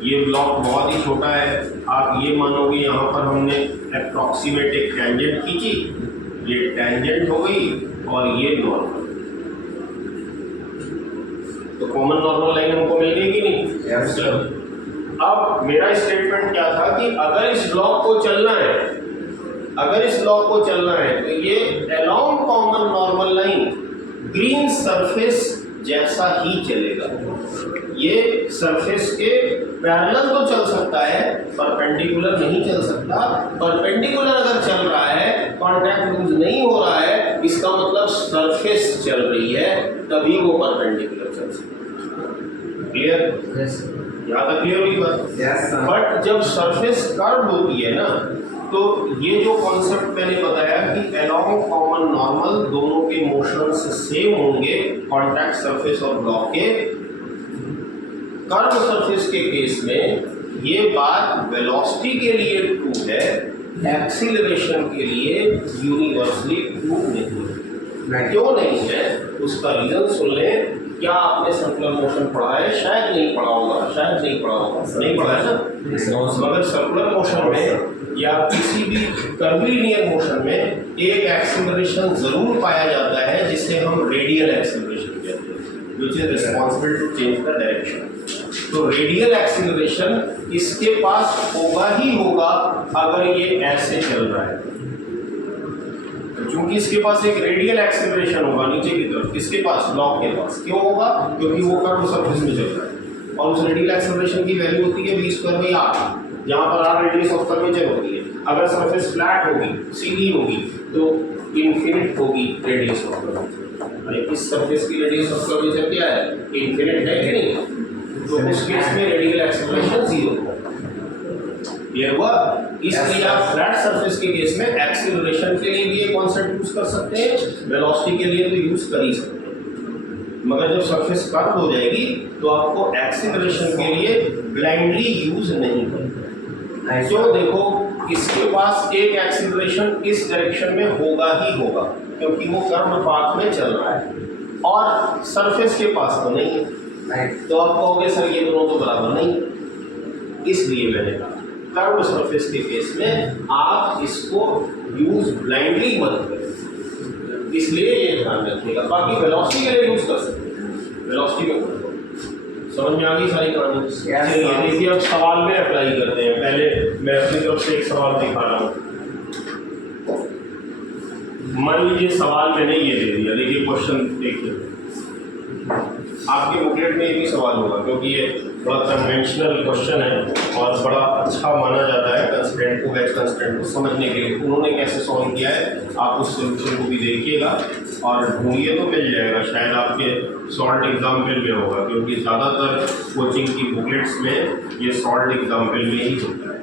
ये ब्लॉक बहुत ही छोटा है, आप ये मानोगे यहाँ पर हमने अप्रॉक्सीमेट एक टेंजेंट खींची, ये टेंजेंट हो गई और ये नॉर्मल, तो कॉमन नॉर्मल लाइन हमको मिल गई कि नहीं? Yes, sir. अब मेरा स्टेटमेंट क्या था कि अगर इस ब्लॉक को चलना है, अगर इस ब्लॉक को चलना है तो ये along common normal line green surface जैसा ही चलेगा। ये सरफेस के पैरेलल तो चल सकता है, परपेंडिकुलर नहीं चल सकता। परपेंडिकुलर अगर चल रहा है, कांटेक्ट लूज नहीं हो रहा है, इसका मतलब सरफेस चल रही है, तभी वो परपेंडिकुलर चल सकता है। क्लियर? यहाँ तक क्लियर हुई बात? बट जब सरफेस कर्व होती है ना, तो ये जो कॉन्सेप्ट मैंने बताया कि अलोंग कॉमन नॉर्मल दोनों के मोशंस सेम होंगे कांटेक्ट सरफेस और ब्लॉक के। कर्व सरफेस के केस में ये बात वेलोसिटी के लिए ट्रू है, एक्सीलरेशन के लिए यूनिवर्सली ट्रू नहीं। क्यों नहीं है उसका रीजन सुन लें। क्या आपने सर्कुलर मोशन पढ़ा है? शायद नहीं पढ़ा होगा, शायद नहीं पढ़ा होगा, नहीं पढ़ा है ना? मगर सर्कुलर मोशन में या किसी भी कर्वीलिनियर मोशन में एक एक्सीलरेशन जरूर पाया जाता है जिसे हम रेडियल एक्सीलरेशन कहते हैं, which is responsible to change the direction. तो रेडियल एक्सीलरेशन इसके पास होगा ही होगा अगर ये ऐसे चल रहा है, क्योंकि इसके पास एक रेडियल एक्सीलरेशन होगा नीचे की तरफ, इसके पास ब्लॉक के पास। क्यों होगा? क्योंकि वो कर्व सरफेस में चल रहा है और उस रेडियल एक्सीलरेशन की वैल्यू होती है v²/r, जहाँ पर r रेडियस ऑफ कर्वेचर होती है। अगर सरफेस फ्लैट होगी, सीधी होगी, तो इन्फिनिट होगी रेडियस ऑफ कर्वेचर। इस सरफेस की रेडियस ऑफ कर्वेचर क्या है? इन्फिनिट है कि नहीं? तो उस केस में रेडियल एक्सीलरेशन 0 होगा। क्लियर हुआ? इसलिए आप फ्लैट सरफेस के केस में एक्सीलरेशन के लिए भी ये कॉन्सेप्ट यूज कर सकते हैं, वेलोसिटी के लिए तो यूज कर ही सकते हैं। मगर जब सरफेस कर्व हो जाएगी तो आपको एक्सीलरेशन के लिए ब्लाइंडली यूज नहीं करना। तो देखो इसके पास एक एक्सीलरेशन इस डायरेक्शन में होगा ही होगा क्योंकि वो कर्व पाथ में चल रहा है और सरफेस के पास तो नहीं है। तो आप कहोगे सर ये दोनों तो बराबर नहीं है, इसलिए मैंने कहा कर्व सरफेस के केस में आप इसको यूज ब्लाइंडली मत करें, इसलिए ये ध्यान रखिएगा। बाकी वेलोसिटी के लिए यूज कर सकते हैं, वेलोसिटी में समझ में आ गई सारी कहानी। चलिए देखिए अब सवाल में अप्लाई करते हैं। पहले मैं अपनी तरफ से एक सवाल दिखा रहा हूँ। मान लीजिए सवाल मैंने ये दे दिया, देखिए क्वेश्चन देखिए आपके बुकलेट में ये भी सवाल होगा क्योंकि ये बड़ा कन्वेंशनल क्वेश्चन है और बड़ा अच्छा माना जाता है कंस्ट्रेंट को, वेज कंस्ट्रेंट को समझने के लिए। उन्होंने कैसे सॉल्व किया है आप उस सोल्यूशन को भी देखिएगा और ढूंढिए तो मिल जाएगा, शायद आपके सॉल्ट एग्जाम्पल में होगा क्योंकि ज़्यादातर कोचिंग की बुकलेट्स में ये सॉल्ट एग्जाम्पल में ही होता है।